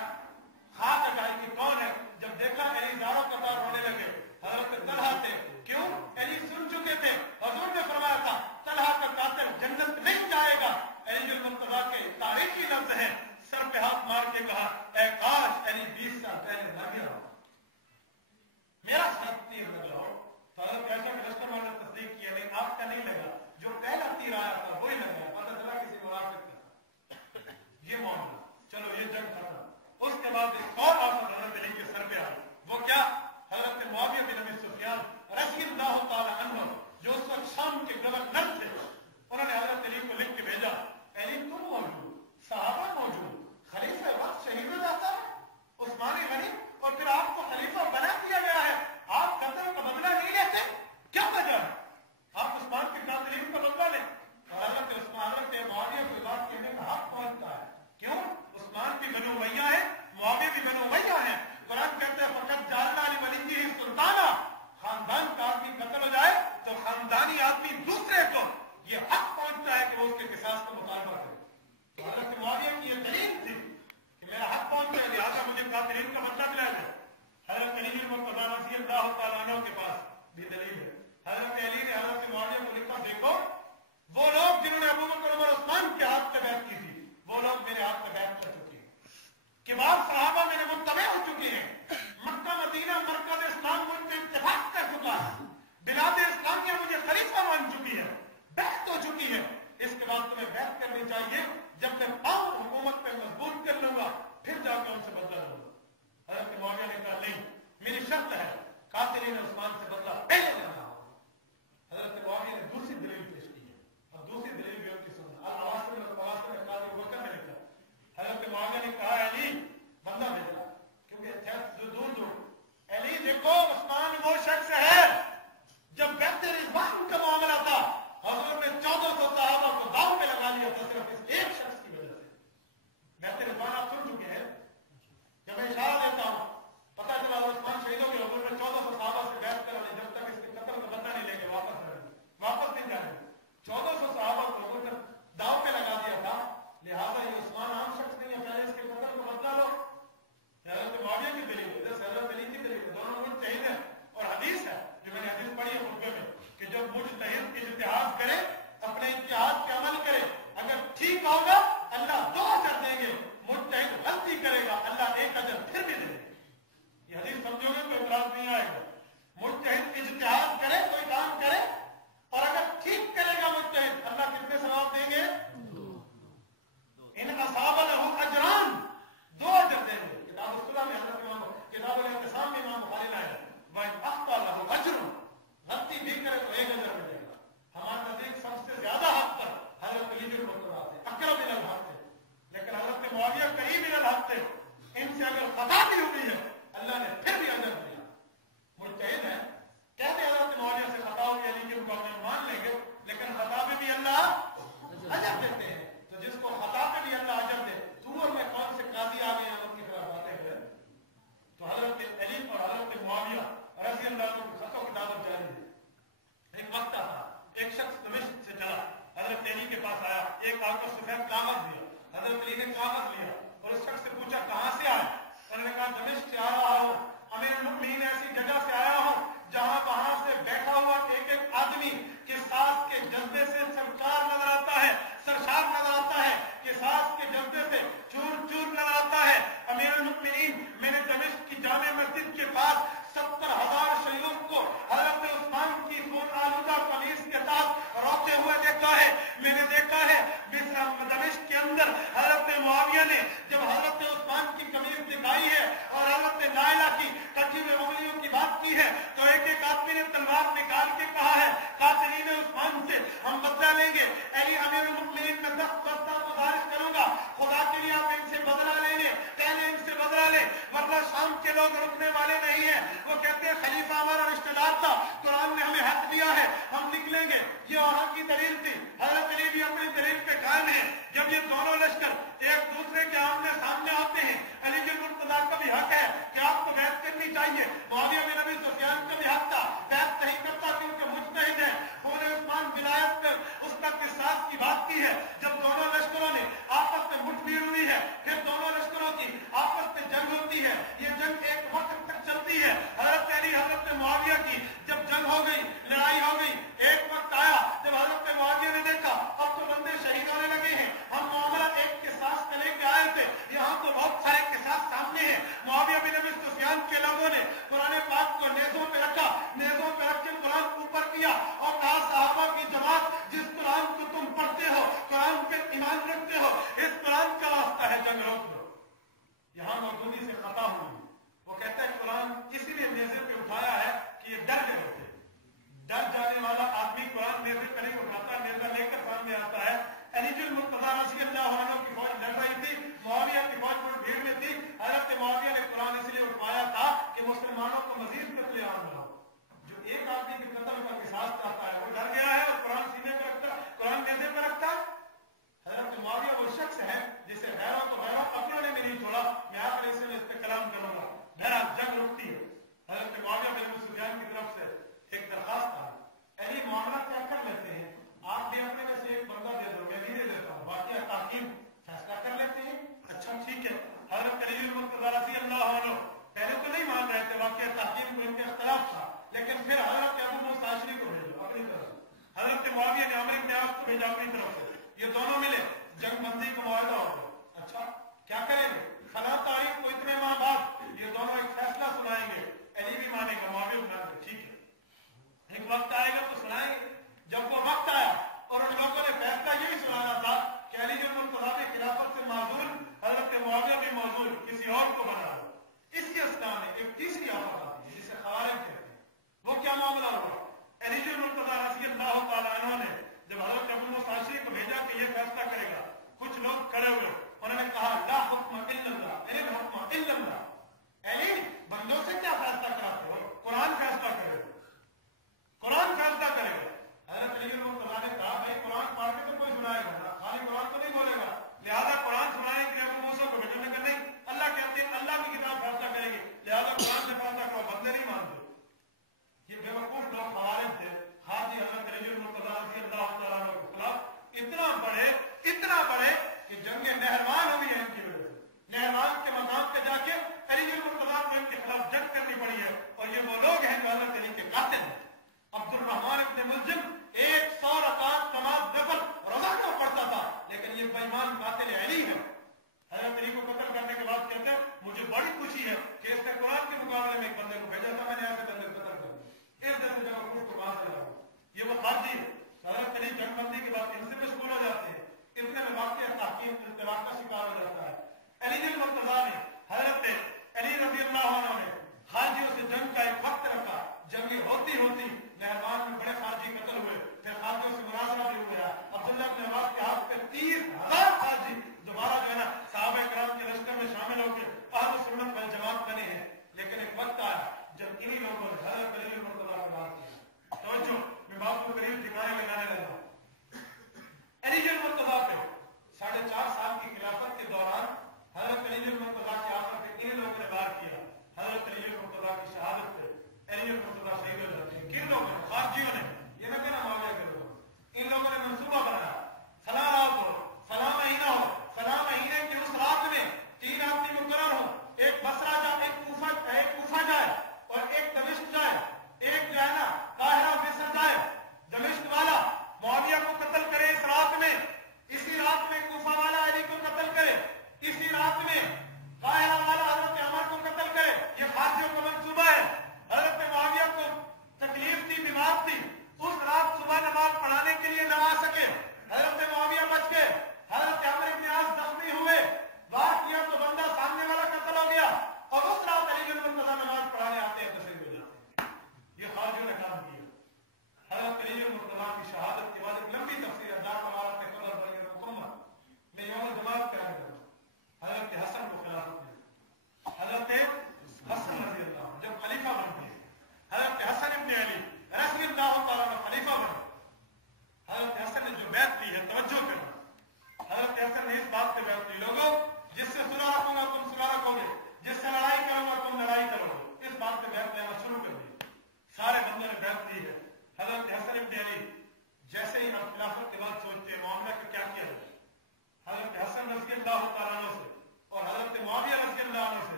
खाक हटाई कि कौन है, जब देखा अली ज़ारों कतार रोने लगे, हजरत तलहा थे, क्यों? अली सुन चुके थे, हुजूर ने फरमाया था तलहा का कातिल जन्नत नहीं जाएगा। अली बिन मुर्तजा के तारीखी लफ्ज हैं, सर पे हाथ मार के कहा, ऐ काश अली 20 साल पहले मर गया, मेरा साथ तीर लग जाओ। तो हजरत आयशा के लश्कर वाले तस्दीक किया, नहीं आपका नहीं लगा, जो पहला तीर आया था वही लगा, पता चला किसी मुनाफिक का। ये मामला, चलो ये जंग खत्म। उसके बाद एक और आफत हजरत अली के सर पे आई, वो क्या? हजरत मुआविया बिन अबी सुफियान रज़ियल्लाहु तआला अन्हु, जो उस वक्त शाम के गवर्नर थे, उन्होंने हजरत अली को लिख के भेजा, अली तुम मौजूद, सहाबा मौजूद, खलीफा वक्त शहीद हो जाता है, उस्मानी गनी, और फिर आपको खलीफा बना दिया गया है, आप कत्ल का बदला नहीं लेते, क्या वजह है? आप उस्मान के कातिलीन का बदला लें। और हजरत उस्मान के मुआविया को बात कहने का हक पहुंचता है, क्यों? उस्मान भी बनु उमय्या है, मुआविया भी बनु उमय्या है। कुरान कहते हैं फकत जालना लिवलिय्यि सुल्ताना, खानदान का आदमी कत्ल हो जाए तो खानदानी आदमी दूसरे को ये हक पहुंचता है कि वो उसके किसास को मुतालबा करे। तो हजरत मुआविया की ये दलील थी कि मेरा हक पहुंच है, लिहाजा मुझे कातिलीन का बदला दिलाया जाए। हजरत अली बिन मुर्तजा रज़ियल्लाहु तआला अन्हु के पास भी दलील है। हजरत अली ने हजरत मुआविया को लिखा, देखो वो लोग जिन्होंने अबू बकर उमर उस्मान के हाथ पे बैत की थी, वो लोग मेरे हाथ पे बैत कर चुके हैं, किबार सहाबा मेरे मुत्तबे हो चुके हैं, मक्का मदीना मरकज़ इस्लाम मुझ पे इत्तेफाक कर चुका है, बिलाद इस्लामिया मुझे खलीफा मान चुकी है, बैत हो चुकी है। इसके बाद तुम्हें बैत करनी चाहिए, जब मैं पाँव हुकूमत पे मजबूत कर लूंगा फिर जाकर उनसे बदला लूंगा। हजरत मुआविया ने कहा, नहीं, मेरी शर्त है, कातिलीन उस्मान से बदला पहले लेना होगा। हजरत मुआविया ने दूसरी दलील पेश की है, और दूसरी दलील भी उनकी सुनना। हजरत मुआविया ने कहा, अली बंदा भेजना, क्योंकि जो दूर अली देखो उस्मान वो शख्स है, जब बैत रिज़वान का मामला था हजूर ने 1400 सहाबा को दांव पे लगा लिया था, सिर्फ इस एक शख्स की वजह से। बैत रिज़वान आप सुन चुके हैं, जब मैं इशारा देता हूं पता चला उस्मान शहीद हो गया, हजूर ने 1400 सहाबा से बैत करा, जब तक इसके मुर्तज़ा थे, अक़रब इलल हक़ थे, लेकिन हज़रत मुआविया करीब इलल हक़ थे। इनसे अगर खता भी हुई है अल्लाह ने फिर भी अजर दिया। मुज्तहिद है, कहते हज़रत मुआविया से खता हुई अली के मुकाबले मान लेंगे, लेकिन खता पे भी अल्लाह अजर देते हैं। तो जिसको खता पे भी अल्लाह अजर दे, तू और मैं कौन से काजी आ गए उनकी तरफ बातें हुए। तो हज़रत अली और हज़रत मुआविया रज़ी अल्लाह अन्हु की खतों की दावत जारी है। एक वक्त था, एक शख्स दमिश्क से चला, हज़रत अली के पास आया, एक आपको सफेद कागज दिया, हज़रत अली ने कागज लिया और उस शख्स से पूछा कहां से आए। उन्होंने कहा दमिश्क से आ रहा हूं, अमीरुल मुमिनीन ऐसी जगह से आया हूं जहां वहां से बैठा हुआ एक एक आदमी के सांस के जज्बे से सरकार नजर आता है, सरशार नजर आता है, कि सांस के जज्बे से चूर चूर नजर आता है। अमीरुल मुमिनीन, मैंने दमिश्क की जामे मस्जिद के पास 70,000 शहीदों को हज़रत उस्मान की खून आलूदा कमीज के साथ रोते हुए देखा है। मैंने देखा है दमिश्क के अंदर हज़रत मुआविया ने जब हज़रत उस्मान की कमीज दिखाई है और हज़रत नाइला की कटी हुई उंगलियों की बात की है, तो एक एक आदमी ने तलवार निकाल के कहा है कातिलीन उस्मान से हम बदला लेंगे। अली अमीरुल मुमिनीन में गुजारिश करूंगा, खुदा के लिए आप इनसे बदला लेंगे, पहले इनसे बदला ले, वरना शाम के लोग रुकने वाले नहीं है। वो कहते हैं खलीफा हमारा रिश्तेदार था, कुरान ने हमें हक दिया है, हम निकलेंगे। ये वहां की दलील थी। हज़रत अली भी अपनी दलील पे कायम है। जब ये दोनों लश्कर एक दूसरे के आमने सामने आते हैं, अली के मुर्तज़ा का भी हक है कि आपको बैत करनी चाहिए, मुआविया बिन अबी सुफियान का भी हक था, बैत नहीं करता क्योंकि मुज्तहिद है। उन्होंने उस्मान विलायत पर उसका किसास की बात की है। जब दोनों लश्करों ने आपस में मुठभेड़ हुई है, फिर दोनों लश्करों की आपस में जंग होती है। ये जंग एक वक्त तक चलती है। हज़रत अली हज़रत मुआविया की जब जंग हो गई, लड़ाई हो गई, एक वक्त आया जब हज़रत मुआविया ने देखा अब तो बंदे शहीद होने लगे हैं, हम मामला एक किसास पे लेके आए थे, यहाँ तो बहुत सारे किसास सामने हैं। मुआविया बिन अबी सुफियान के लोगों ने कुरान पाक को नेज़ों पे रखा, नेज़ों पे रख के कुरान ऊपर किया और कहा सहाबा की जमात, जिस कुरान को तुम पढ़ते हो, कुरान पे ईमान रखते हो, इस कुरान का वास्ता है जंग रोक लो। यहाँ मौजूदी से खता हुई। वो कहता है कुरान इसीलिए नेज़े पे उठाया है कि ये डर गए होते। डर जाने वाला आदमी कुरान नेज़े पे नहीं उठाता, नेज़ा लेकर सामने आता है। अली बिन मुर्तज़ा रज़ियल्लाहु अन्हु की फौज लड़ रही थी, मुआविया की फौज बड़ी भीड़ में थी। हज़रत मुआविया ने कुरान इसलिए उठवाया था कि मुसलमानों को मजीद कत्ले आम बनाओ। जो एक आदमी के कत्ल का किसास चाहता है वो डर गया है और कुरान सीने पर रखता, कुरान नेज़े पर रखता। हज़रत मुआविया वो शख्स है जिसे गैरों तो गैरों अपनों ने भी नहीं छोड़ा। मैं आखिर इसमें इस पर कलाम करूंगा। बहरहाल जंग रुकती है। हज़रत मुआविया बिन अबी सुफियान की तरफ से एक दरखास्त था, अली मामला तय कर लेते हैं, आप भी अपने में से एक बंदा दे दो, मैं भी दे देता हूँ, बाकी ताकीम फैसला कर लेते हैं। अच्छा ठीक है। हज़रत अली बिन मुर्तज़ा रज़ियल्लाहु अन्हु पहले तो नहीं मान रहे थे, वाकई ताकीम को इनके इख्तिलाफ था, लेकिन फिर हज़रत अबू मूसा अशरी को भेजो अपनी तरफ से, हज़रत मुआविया ने अमर इब्न आस को भेजा अपनी तरफ से, ये दोनों मिले, जंग बंदी का मुआहदा हो गया। अच्छा क्या करेंगे, खला तारीख को इतने माह बाद ये दोनों एक फैसला सुनाएंगे, अली भी मानेगा, मुआविया भी मानेगा, ठीक है, एक वक्त आएगा तो सुनाएंगे। जब वो वक्त आया और उन लोगों ने फैसला यही सुनाया था कि अली बिन मुर्तज़ा की खिलाफत से माजूल हज़रत मुआविया भी मौजूद, किसी और को बना लो। इसी अस्ना में एक तीसरी आफत आती है जिसे खवारिज कहते हैं। वो क्या मामला हुआ, अली बिन मुर्तज़ा रज़ियल्लाहु तआला अन्हु ने जब हज़रत अबू मूसा अशरी को भेजा कि ये फैसला करेगा, कुछ लोग खड़े हुए, उन्होंने कहा ला हुक्म इल्लल्लाह, इल हुक्म इल्लल्लाह, अली बंदों से क्या फैसला कराते हो, कुरान फैसला करेगा, कुरान फैसला करेगा। हज़रत अली बिन मुर्तज़ा ने कहा भाई कुरान पढ़ के तो कोई सुनाएगा ना, खाली कुरान तो नहीं बोलेगा, लिहाजा कुरान सुनाएंगे अबू मूसा को भेजने का नहीं, अल्लाह कहते हैं अल्लाह की किताब फैसला करेगी, लिहाजा कुरान से फैसला करो, बंदे नहीं मानते। ये बेवकूफ लोग खवारिज थे, हाजी हज़रत अली बिन मुर्तज़ा रज़ियल्लाहु तआला अन्हु के खिलाफ इतना बड़े कि जंगे नहरवान हुई है इनकी वजह से। नहरवान के मकाम पे जाके अली बिन मुर्तज़ा को इनके खिलाफ जंग करनी पड़ी है, और ये वो लोग हैं जो हज़रत अली के कातिल हैं। अब्दुर्रहमान इब्न मुलजिम 100 रकात नमाज नफल रोजा को पढ़ता था, लेकिन ये बेईमान कातिल अली है। हज़रत अली को कत्ल करने के बाद कहते हैं मुझे बड़ी खुशी है कि इसने कुरान के मुकाबले में एक बंदे को भेजा था, मैंने ऐसे बंदे को कत्ल कर दिया। इस तरह से जब कुछ तो बात करा ये वो खाजी है। हज़रत अली जंगबंदी के बाद इनसे मशगूल हो जाते हैं, इतने में वाक़या ताकीम इख्तिलाफ का शिकार हो जाता है। अली बिन मुर्तज़ा ने हज़रत अली रज़ियल्लाहु अन्हु ने खाजियों से जंग का एक वक्त रखा, जंगे होती नहरवान में बड़े खाजी कत्ल हुए, फिर खाजियों से मुनाजरा भी हुआ। अब्दुल्लाह इब्न अब्बास के हाथ पे 30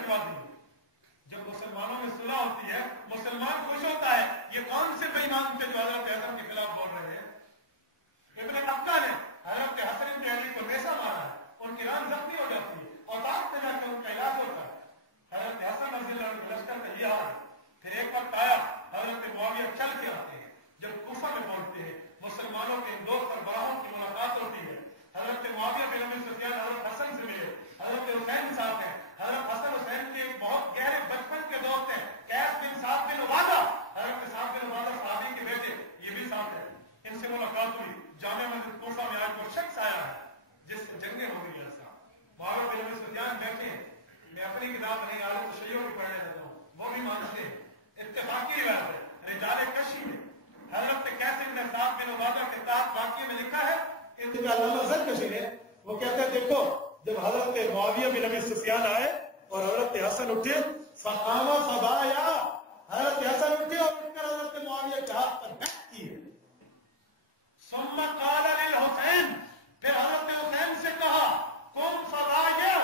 भिजवा देंगे। जब मुसलमानों में सुलह होती है, मुसलमान खुश होता है, ये कौन से बेईमान थे जो हजरत हसन के खिलाफ बोल रहे हैं। इब्न अक्का ने हजरत हसन इब्न अली को रेसा मारा है, उनकी रान जख्मी हो जाती है और ताक में जाकर उनका इलाज होता है। हजरत हसन रज़ियल्लाहु अन्हु लश्कर का ये हाल है। फिर एक वक्त आया, हजरत मुआविया चल के आते हैं, जब कूफा में पहुंचते हैं, मुसलमानों के दो सरबराहों की मुलाकात होती है। हजरत मुआविया बिन अबी सुफियान हजरत हसन से मिले, हजरत हुसैन साहब हैं, हजरत हसन हुसैन के बहुत गहरे बचपन के दोस्त हैं, कैस बिन साद बिन उबादा, हजरत साद बिन उबादा सहाबी के बेटे, ये भी साथ है। इनसे मुलाकात हुई जामे मस्जिद कूफा में। आज वो शख्स आया है जिससे जंगें हो गई है। मुआविया बिन अबी सुफियान बैठे हैं, मैं अपनी किताब नहीं आलम तशय्युअ की पढ़ने देता हूँ, वो भी मानते हैं, इत्तेफाकी बात है। रिजाले कशी में हजरत कैस बिन साद बिन उबादा के साथ वाकये में लिखा है, वो कहते हैं देखो जब हजरत मुआविया बिन अबी सुफियान आए और हजरत हसन उठे, फकामा फबाया, हजरत हसन उठे और उठकर हजरत मुआविया के हाथ पर बैठ किए। सुम्मा क़ाला लिल हुसैन, फिर हजरत हुसैन से कहा कुम फबाया,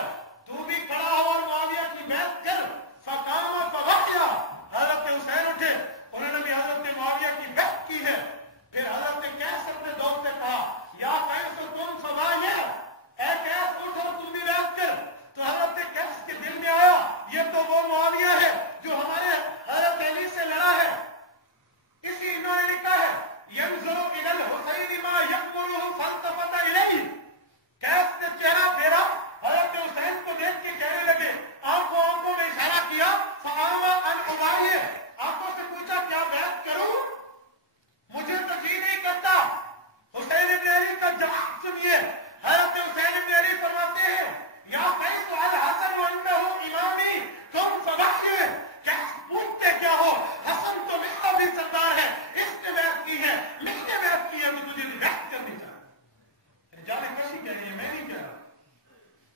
तू भी खड़ा हो और मुआविया की बैत कर। फकामा फबाया, हजरत हुसैन उठे, उन्होंने भी हजरत मुआविया की बैत की है। फिर हजरत कैस अपने दोस्त से कहा या कैस तुम फबाया, ऐ कैस उठ और तुम भी बैत कर। तो हजरत कैस के दिल में आया ये तो वो मुआविया है जो हमारे हजरत अली से लड़ा है। इसी इन्होंने लिखा है यंज़ुरु इलल हुसैन मा यक़मुरुहु फल्तफ़त इलैहि, कैस ने चेहरा फेरा, हजरत हुसैन को देख के कहने लगे, आंखों में इशारा किया, फ़आमा अन उबाय्य, आंखों से पूछा क्या बैत करूं, मुझे तो जी नहीं करता। हुसैन इब्न अली का जवाब सुनिए, हजरत हुसैन इब्न अली फरमाते हैं या कैस अल हसन व अन्नहु इमामी तुम फबाय्य, कैस पूछते क्या हो, हसन तो मेरा भी सरदार है, इसने बैत की है, मैंने बैत की है, तो तुझे भी बैत करनी चाहिए। जाने कशी कह रही है, मैं नहीं कह रहा।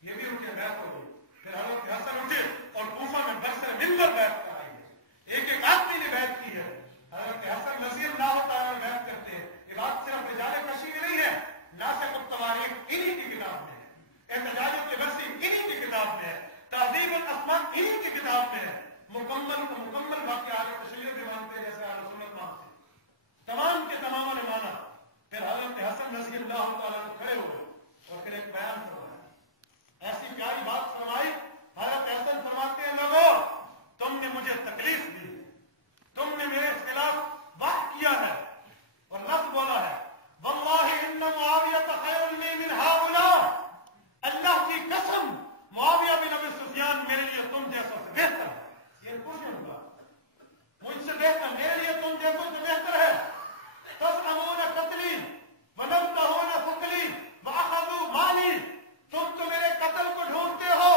ये भी उनके बैत हो गई। फिर हजरत हसन उठे और कूफा में बरसर मिंबर बैत कराई है। एक आदमी ने बैत की है, हजरत हसन रज़ियल्लाहु तआला बैत करते हैं। ये बात सिर्फ रिजाले कशी में नहीं है, नासिक़ुत तवारीख़ इन्हीं की किताब में है, एहतजाजुल लिबसी इन्हीं की किताब में है, तहज़ीबुल अस्मा इन्हीं की किताब में है। मुकम्मल को मुकम्मल वाक़या आले तशय्युअ भी मानते हैं, जैसे अहले सुन्नत मानते हैं, तमाम के तमाम ने माना। फिर हजरत हसन रज़ियल्लाहु तआला खड़े हुए और फिर एक बयान फरमाया, ऐसी प्यारी बात फरमाई। हजरत हसन फरमाते हैं लोगों तुमने मुझे तकलीफ दी, तुमने मेरे खिलाफ बात किया है और लफ्ज़ बोला है वल्लाहि इन्ना मुआविया खैरुन ली मिन हाउला, अल्लाह की कसम मुआविया बिन अबी सुफियान मेरे लिए तुम जैसों से बेहतर है। ये कुछ नहीं हुआ, मुझसे बेहतर, मेरे लिए तुम जैसों से बेहतर है। तज़अमून क़त्ली व लम तहून फ़क़ली व अख़ज़ू माली, तुम तो मेरे कत्ल को ढूंढते हो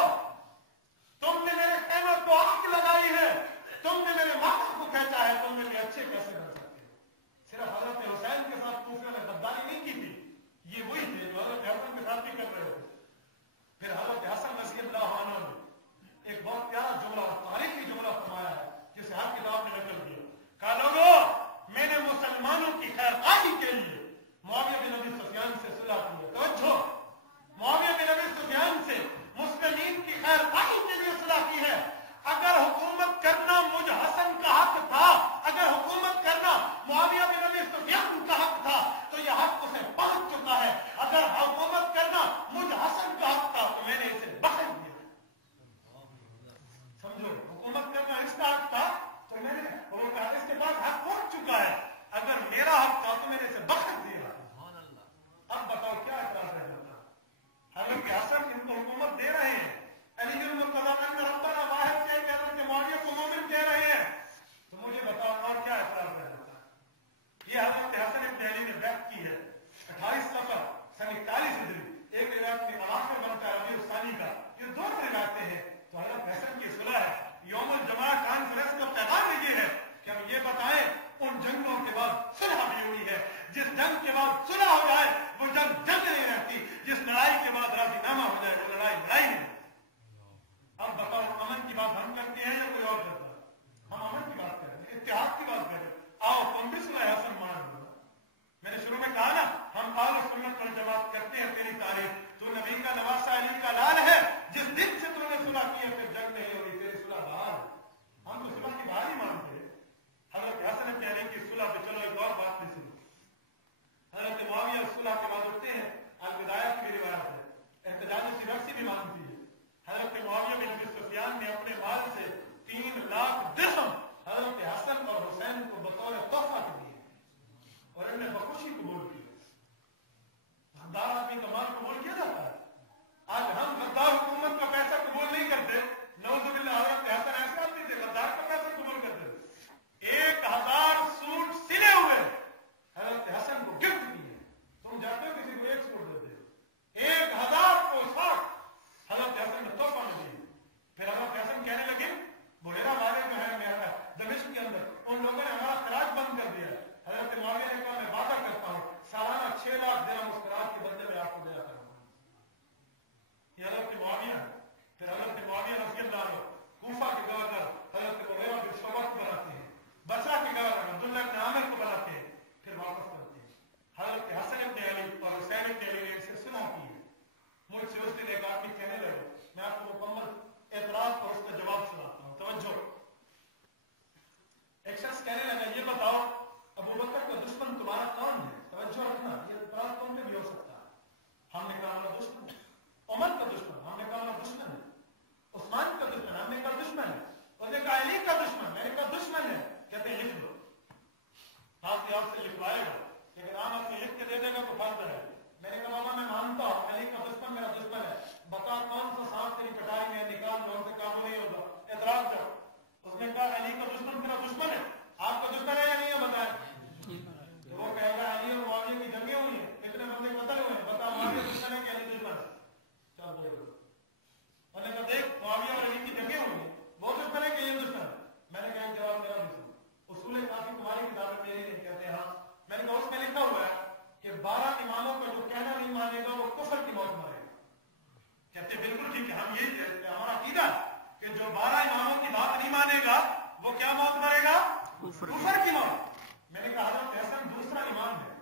وہ کیا موت مرے گا؟ کفر کی موت. میں نے کہا حضرت حسن دوسرا امام ہے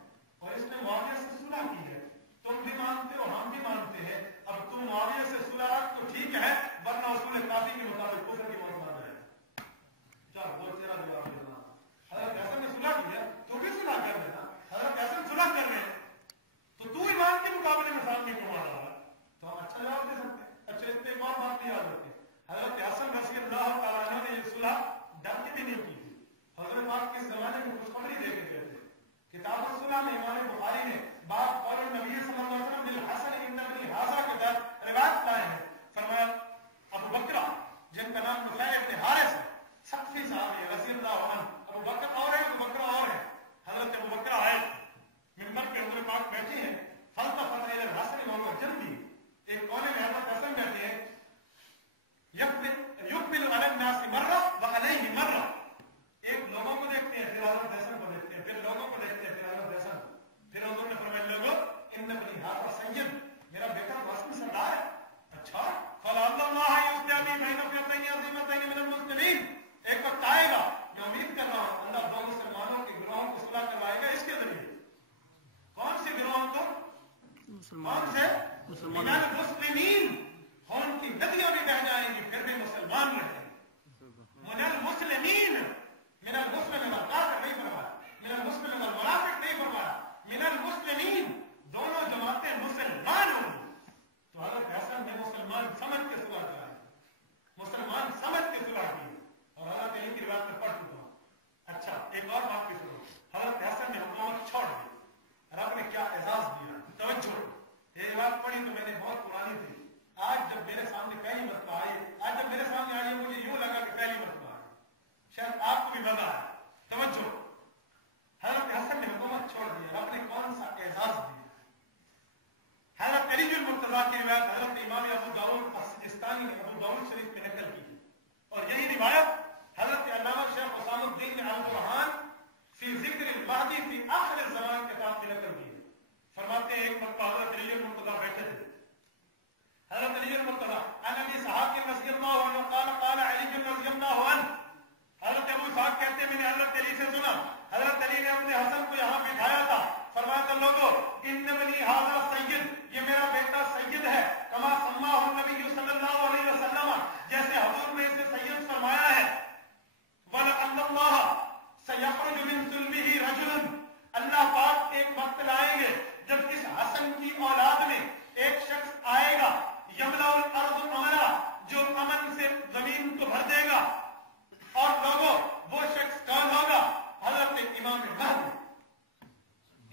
اور اس نے معاویہ سے صلح کی ہے. تم بھی مانتے ہو ہم بھی مانتے ہیں. اب تم معاویہ سے صلح رکھ تو ٹھیک ہے ورنہ اصول کافی کے مطابق کفر کی موت مر جائے. چل وہ تیرا جواب دینا. حضرت حسن نے صلح کی ہے تو بھی صلح کر دینا. حضرت حسن صلح کر رہے ہیں تو تو ایمان کے مقابلے میں سامنے کیوں آ رہا ہے؟ تو ہم اچھا جواب دے سکتے ہیں. اچھا اس پہ ایک اور بات نہیں یاد رکھتے. حضرت حسن رضی اللہ تعالیٰ عنہ نے یہ صلح ڈر کے بھی نہیں کی تھی. حضرت آپ کے زمانے میں خوشخبری دے کے گئے تھے. کتاب الصلح میں امام بخاری نے باب قول النبی صلی اللہ علیہ وسلم بالحسن ابن ابی حازہ کے تحت روایت لائے ہیں. فرمایا ابو بکر جن کا نام نفیع ابن حارث ہے سقفی صاحب ہے رضی اللہ عنہ. ابو بکر اور ہے ابو بکر اور ہے. حضرت ابو بکر آئے منبر پہ حضور پاک بیٹھے ہیں. فلتفت الی الحسن وهو جنبی. ایک کونے میں حضرت حسن بیٹھے ہیں. یقبل علی الناس مرہ وعلیہ مرہ. ایک لوگوں کو دیکھتے ہیں پھر حضرت حسن کو دیکھتے ہیں پھر لوگوں کو دیکھتے ہیں پھر حضرت حسن. پھر حضور نے فرمایا لوگوں ان ابنی ھذا سید میرا بیٹا واسطی سردار ہے. اچھا فلعل اللہ یؤتینی بین فئتین عظیمتین من المسلمین. ایک وقت آئے گا میں امید کر رہا ہوں اللہ دو مسلمانوں کے گروہوں کو صلح کروائے گا اس کے ذریعے. کون سے گروہوں کو؟ کون سے؟ من المسلمین. خون کی ندیاں بھی بہ جائیں گی پھر بھی مسلمان رہیں گے. من المسلمین من المسلم والکافر نہیں فرمایا. من المسلم والمنافق نہیں فرمایا. من المسلمین دونوں جماعتیں مسلمان ہوں. تو حضرت حسن نے مسلمان سمجھ کے صلح کرائی. مسلمان سمجھ کے صلح کی اور حضرت علی کی روایت میں پڑھ چکا ہوں. اچھا ایک اور بات بھی سنو. حضرت حسن نے حکومت چھوڑ دی. رب نے کیا اعزاز دیا. توجہ یہ بات پڑھی تو میں نے بہت پرانی تھی. آج جب میرے سامنے پہلی مرتبہ آئی آج جب میرے سامنے آئی مجھے یوں لگا کہ پہلی مرتبہ آئی. شاید آپ کو بھی مزہ آیا. توجہ حضرت حسن نے حکومت چھوڑ دی. رب نے کون سا اعزاز دیا. حضرت علی بن مرتضیٰ کی روایت حضرت امام ابو داؤد السجستانی نے ابو داؤد شریف میں نقل کی اور یہی روایت حضرت علامہ شیخ حسام الدین البرہان فی ذکر المہدی فی آخر الزمان کتاب میں نقل کی. فرماتے ہیں ایک مرتبہ حضرت علی بن مرتضیٰ بیٹھے تھے. حضرت علی بن مرتضیٰ عن ابی اسحاق رضی اللہ عنہ قال قال علی بن رضی اللہ عنہ. حضرت ابو اسحاق کہتے ہیں میں نے حضرت علی سے سنا حضرت علی نے اپنے حسن کو یہاں بٹھایا تھا. فرمایا تھا لوگوں ان ابنی ھذا سید یہ میرا بیٹا سید ہے. کما سماہ النبی صلی اللہ علیہ وسلم جیسے حضور نے اسے سید فرمایا ہے. وَلَعَلَّ اللَّهَ سَيَخْرُجُ مِن صُلْبِهِ رَجُلٌ. اللہ پاک ایک وقت لائیں گے جب اس حسن کی اولاد میں ایک شخص آئے گا یملأ الارض امنا جو امن سے زمین کو بھر دے گا. اور لوگوں وہ شخص کون ہوگا؟ حضرت امام مہدی.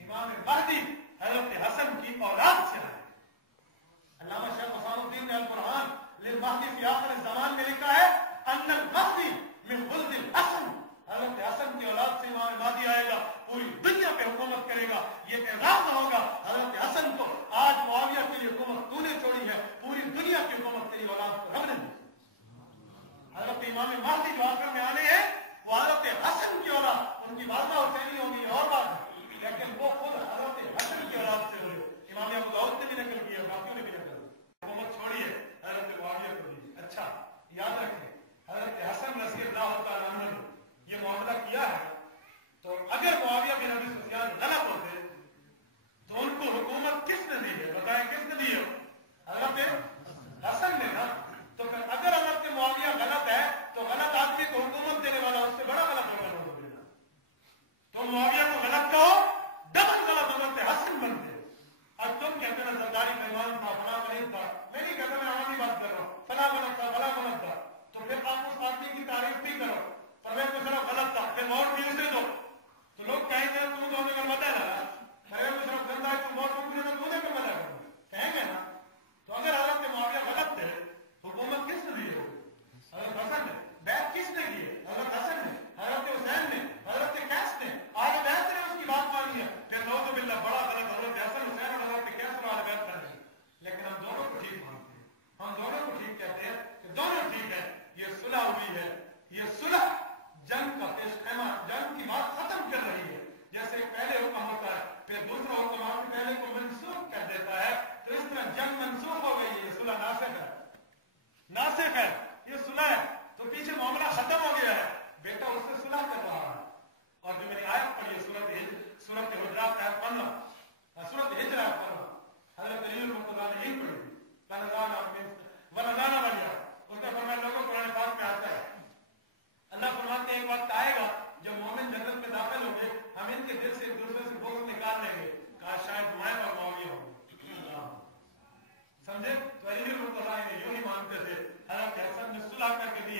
امام مہدی حضرت حسن کی اولاد سے ہے. علامہ شیخ حسام الدین البرہان للمہدی فی آخر الزمان میں لکھا ہے ان المہدی من ولد الحسن. حضرت حسن کی اولاد سے امام مہدی آئے گا پوری دنیا پہ حکومت کرے گا. یہ اعزاز ہوگا حضرت حسن کو. آج معاویہ کی حکومت تو نے چھوڑی ہے پوری دنیا کی حکومت تیری اولاد کو رب نے دی. حضرت امام مہدی جو آخر میں آنے ہیں وہ حضرت حسن کی اولاد. ان کی والدہ حسینی ہوگی اور بات ہے لیکن وہ خود حضرت حسن کی اولاد سے ہوئے. امام ابو داؤد نے بھی نقل کیا باقیوں نے بھی نقل کیا. حکومت چھوڑی ہے حضرت معاویہ کو دی. اچھا یاد رکھیں حضرت حسن رضی اللہ تعالیٰ عنہ نے یہ معاملہ کیا ہے تو اگر معاویہ بن ابی سفیان غلط ہوتے تو ان کو حکومت کس نے دی ہے؟ بتائیں کس نے دی ہے؟ حضرت حسن نے نا. تو پھر اگر حضرت معاویہ غلط ہے تو غلط آدمی کو حکومت دینے والا اس سے بڑا غلط ہوگا لوگوں دینا. تو معاویہ کو غلط کہو ڈبل غلط حضرت حسن بنتے. اب تم کہتے ہیں سرداری پیمان تھا فلاں غلط تھا. میں نہیں کہتا میں عوامی بات کر رہا ہوں. فلاں غلط تھا فلاں غلط تھا تو پھر آپ اس آدمی کی تعریف بھی کرو. پرویز مشرف غلط تھا پھر ووٹ بھی اسے دو تو لوگ کہیں گے تم تو ہمیں غلط ہے نا. پرویز مشرف گندا ہے تم ووٹ بھی تو مجھے کر بتا کہیں گے نا. تو اگر حضرت معاویہ غلط تھے حکومت کس نے دی ہے؟ حضرت حسن نے. بیعت کس نے کی ہے؟ حضرت حسن نے. حضرت حسین نے. حضرت قیس نے. آج بیعت نے اس کی بات مانی ہے کہ نعوذ باللہ بڑا غلط حضرت حسن حسین اور حضرت قیس اور بیعت کر رہی ہے. لیکن ہم دونوں کو ٹھیک مانتے ہیں. ہم دونوں کو ٹھیک کہتے ہیں کہ دونوں ٹھیک ہے. یہ صلح ہوئی ہے. یہ صلح جنگ کا پیش خیمہ جنگ کی بات ختم کر رہی ہے. جیسے پہلے حکم ہوتا ہے پھر دوسرا حکم آپ کے پہلے کو منسوخ کر دیتا ہے تو اس طرح جنگ منسوخ ہو گئی ہے. یہ صلح ناسخ ہے. ناسخ ہے. یہ صلح ہے تو پیچھے معاملہ ختم ہو گیا ہے.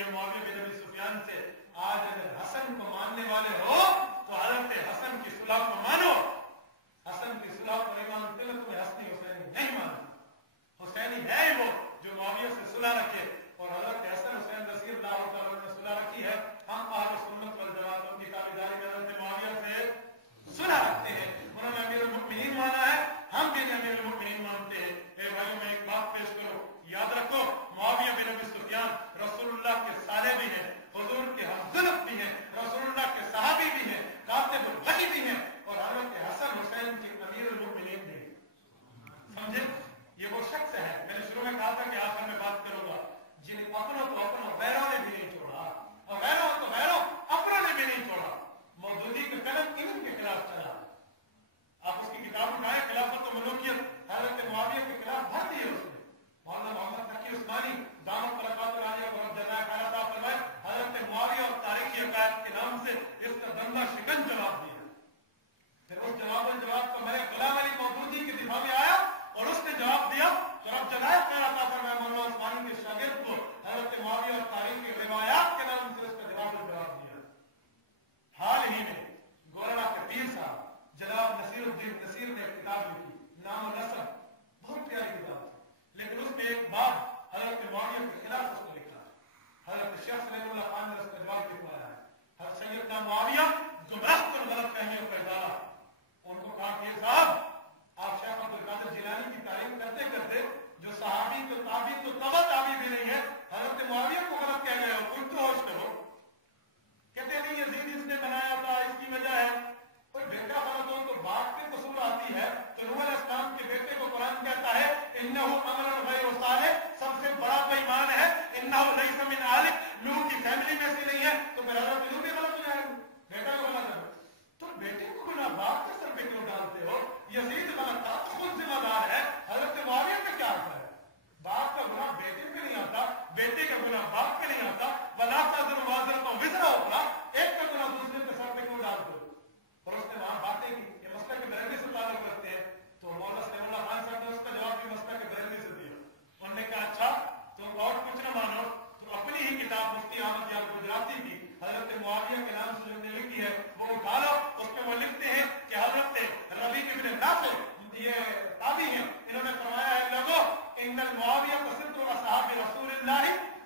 लिए मुआविया बिन अबी सुफियान से, आज अगर हसन को मानने वाले हो तो हजरत हसन की सुलह को मानो। हसन की सुलह को नहीं मानते तो तुम्हें हसनी हुसैनी नहीं मानो। हुसैनी है वो जो मुआविया से सुलह रखे, और हजरत हसन हुसैन रज़ी अल्लाह तआला ने सुलह रखी है। हम अहले सुन्नत वल जमात की ताबेदारी में हजरत मुआविया से सुलह रखते हैं। उन्होंने अमीरुल मुमिनीन माना है, हम भी अमीरुल मुमिनीन मानते हैं। ए भाइयों, मैं एक बात पेश करूं, याद रखो मुआविया बिन अबी सुफियान रसूलुल्लाह के साले भी हैं, हुजूर के हमदर्द भी हैं, रसूलुल्लाह के सहाबी भी हैं, कातिबुल वही भी हैं, और हजरत हसन हुसैन के अमीरुल मुमिनीन भी हैं। समझे? ये वो शख्स है, मैंने शुरू में कहा था कि आखिर में बात करूंगा, जिन अपनों को अपनों गैरों ने भी नहीं छोड़ा, और गैरों को गैरों अपनों ने भी नहीं छोड़ा। मौदूदी का कलम किन के खिलाफ चला? आप उसकी किताब उठाएं, खिलाफत और मलूकियत, हजरत मुआविया के खिलाफ भर दी है उसने। मौलाना मोहम्मद तकी उस्मानी दामत बरकातुल आलिया पर जनाह खाना था फरमाए, हजरत मुआविया और तारीखी अकायद के नाम से इसका दंगा शिकन जवाब दिया। फिर उस जवाब का मेरे गुलाम अली मौदूदी के दिफा में आया और उसने जवाब दिया, तो रब जनाह खाना था फरमाए मौलाना उस्मानी के शागिर्द को हजरत मुआविया और तारीखी रिवायात के नाम से उसका जवाब दिया। हाल ही में गोरड़ा के पीर साहब जनाब नसीरुद्दीन नसीर ने किताब लिखी, नाम नसब, बहुत प्यारी किताब है, लेकिन उसमें एक बात हजरत मुआविया के खिलाफ उसने लिखा है। हजरत शेख सलीमुल्लाह खान ने उसका जवाब लिखवाया है। हजरत सैयदना मुआविया गुमराह और गलत फहमियों का इजारा, उनको कहा कि साहब आप शेख अब्दुल कादिर जिलानी की तारीफ करते करते जो सहाबी तो ताबी तो तबा ताबी भी नहीं है, हजरत मुआविया को गलत कह गए हो, कुछ तो होश करो। कहते नहीं यजीद इसने बनाया था, इसकी वजह है। कोई बेटा गलत हो तो बाप पे कसूर आती है, तो नूह अलैहिस्सलाम के बेटे को कुरान कहता है इन्नहु अमरुन गैरु सालिह, सबसे बड़ा बेईमान है, इन्नहु लैसा मिन आलिक, नूह की फैमिली में से नहीं है, तो फिर हजरत नूह भी गलत हो जाएगा, बेटा को गलत है। तो बेटे को गुनाह बाप के सर पे क्यों डालते हो? यजीद गलत था तो खुद जिम्मेदार है, हजरत मुआविया का क्या असर है? बाप का गुनाह बेटे पे नहीं आता, बेटे का गुनाह बाप पे नहीं आता। वला तज़र वाज़रतुन विज़रा उखरा, एक का गुनाह दूसरे के सर पे क्यों डालते हो? और उसने वहां बातें की, ये मसला के बरेली से ताल्लुक रखते हैं, तो मौलाना सलीमुल्लाह खान साहब ने उसका जवाब भी मसला के बरेली से दिया। उन्होंने कहा अच्छा तुम और कुछ न मानो तो अपनी ही किताब मुफ्ती अहमद यार गुजराती की हजरत मुआविया के नाम से जो लिखी है वो उठा लो। उसमें वो लिखते हैं कि हजरत रबी इब्न नाफे, ये ताबी हैं, इन्होंने फरमाया है लोगों इन्नल मुआविया सिद्दु असहाबी रसूलिल्लाह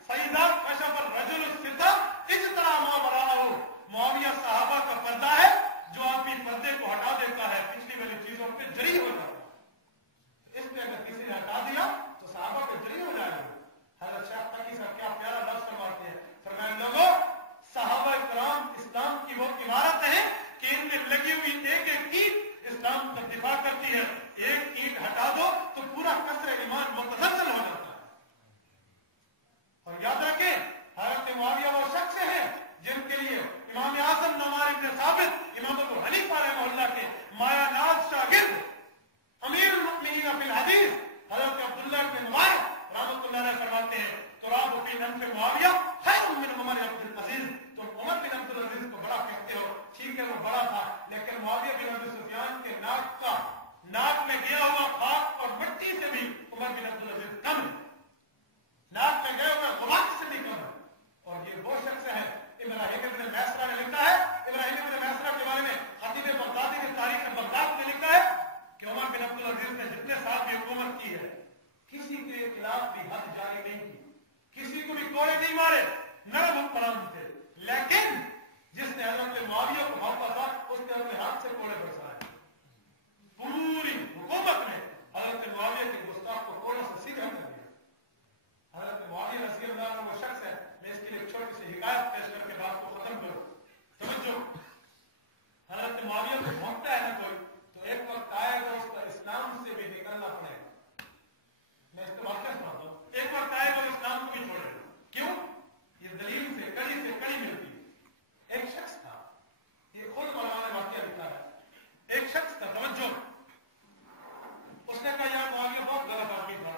फइज़ा कशफ अर्रजुल सिद्दा इजतरा मा वराअहु, मुआविया सहाबा का पर्दा है जो आपकी पर्दे को हटा देता है, पिछली वाली चीजों पे जरी हो जाता है। इसमें अगर किसी ने हटा दिया तो सहाबा पे जरी हो जाएगा। हजरत शाह तकी साहब क्या प्यारा लफ्ज फरमाते हैं, फरमाया लोगों सहाबा इकराम इस्लाम की वो इमारत है कि इनमें लगी हुई एक एक ईंट इस्लाम का दिफा करती है, एक ईंट हटा दो तो पूरा कसर ईमान मुतज़लज़ल हो जाता है। और याद रखें हजरत मुआविया वो शख्स है जिनके लिए इमाम आज़म नमार इब्न साबित, इमाम अबू हनीफा रहमतुल्लाह के माया नाज शागिर्द, अमीरुल मुमिनीन फिल हदीस हजरत अब्दुल्लाह इब्न मुबारक रहमतुल्लाह अलैह फरमाते हैं तुराब फी नफ्स मुआविया खैरुम मिन उमर अब्दुल अजीज। तुम उमर बिन अब्दुल अजीज को बड़ा कहते हो, ठीक है वो बड़ा था, लेकिन मुआविया बिन अबी सुफियान के नाक में गया हुआ खाक और मिट्टी से भी उमर बिन अब्दुल अजीज कम है, नाक में गए हुए गुलाम से भी कम है। और ये वो शख्स है, इब्राहिम इब्न मैसरा ने लिखा है, इब्राहिम इब्न मैसरा के बारे में खतीब बगदादी की तारीख बगदाद में लिखा है कि उमर बिन अब्दुल अजीज ने जितने साल की हुकूमत की है किसी के खिलाफ भी हद जारी नहीं की, किसी को भी कोड़े नहीं मारे, नरम हुक्मरान थे, लेकिन जिसने हजरत मुआविया को मौका था उसने अपने हाथ से कोड़े बरसाए। पूरी हुकूमत में हजरत मुआविया के गुस्ताख को कोड़ों से सीधा कर दिया। हजरत मुआविया रज़ी अल्लाह अन्हु वो शख्स है, मैं इसके लिए एक छोटी सी हिकायत पेश करके बात को खत्म करूं। समझो हजरत मुआविया को भोंकता है ना कोई तो एक वक्त आएगा उसका इस्लाम से भी निकलना पड़ेगा। मैं इसको वाकया सुनाता हूं, एक वक्त आएगा इस्लाम को भी छोड़ेगा। क्यों? ये दलील से कड़ी मिलती है। एक शख्स था, ये खुद मौलाना ने वाकया लिखा है, एक शख्स था, तवज्जो, उसने कहा यार मुआविया बहुत गलत आदमी था,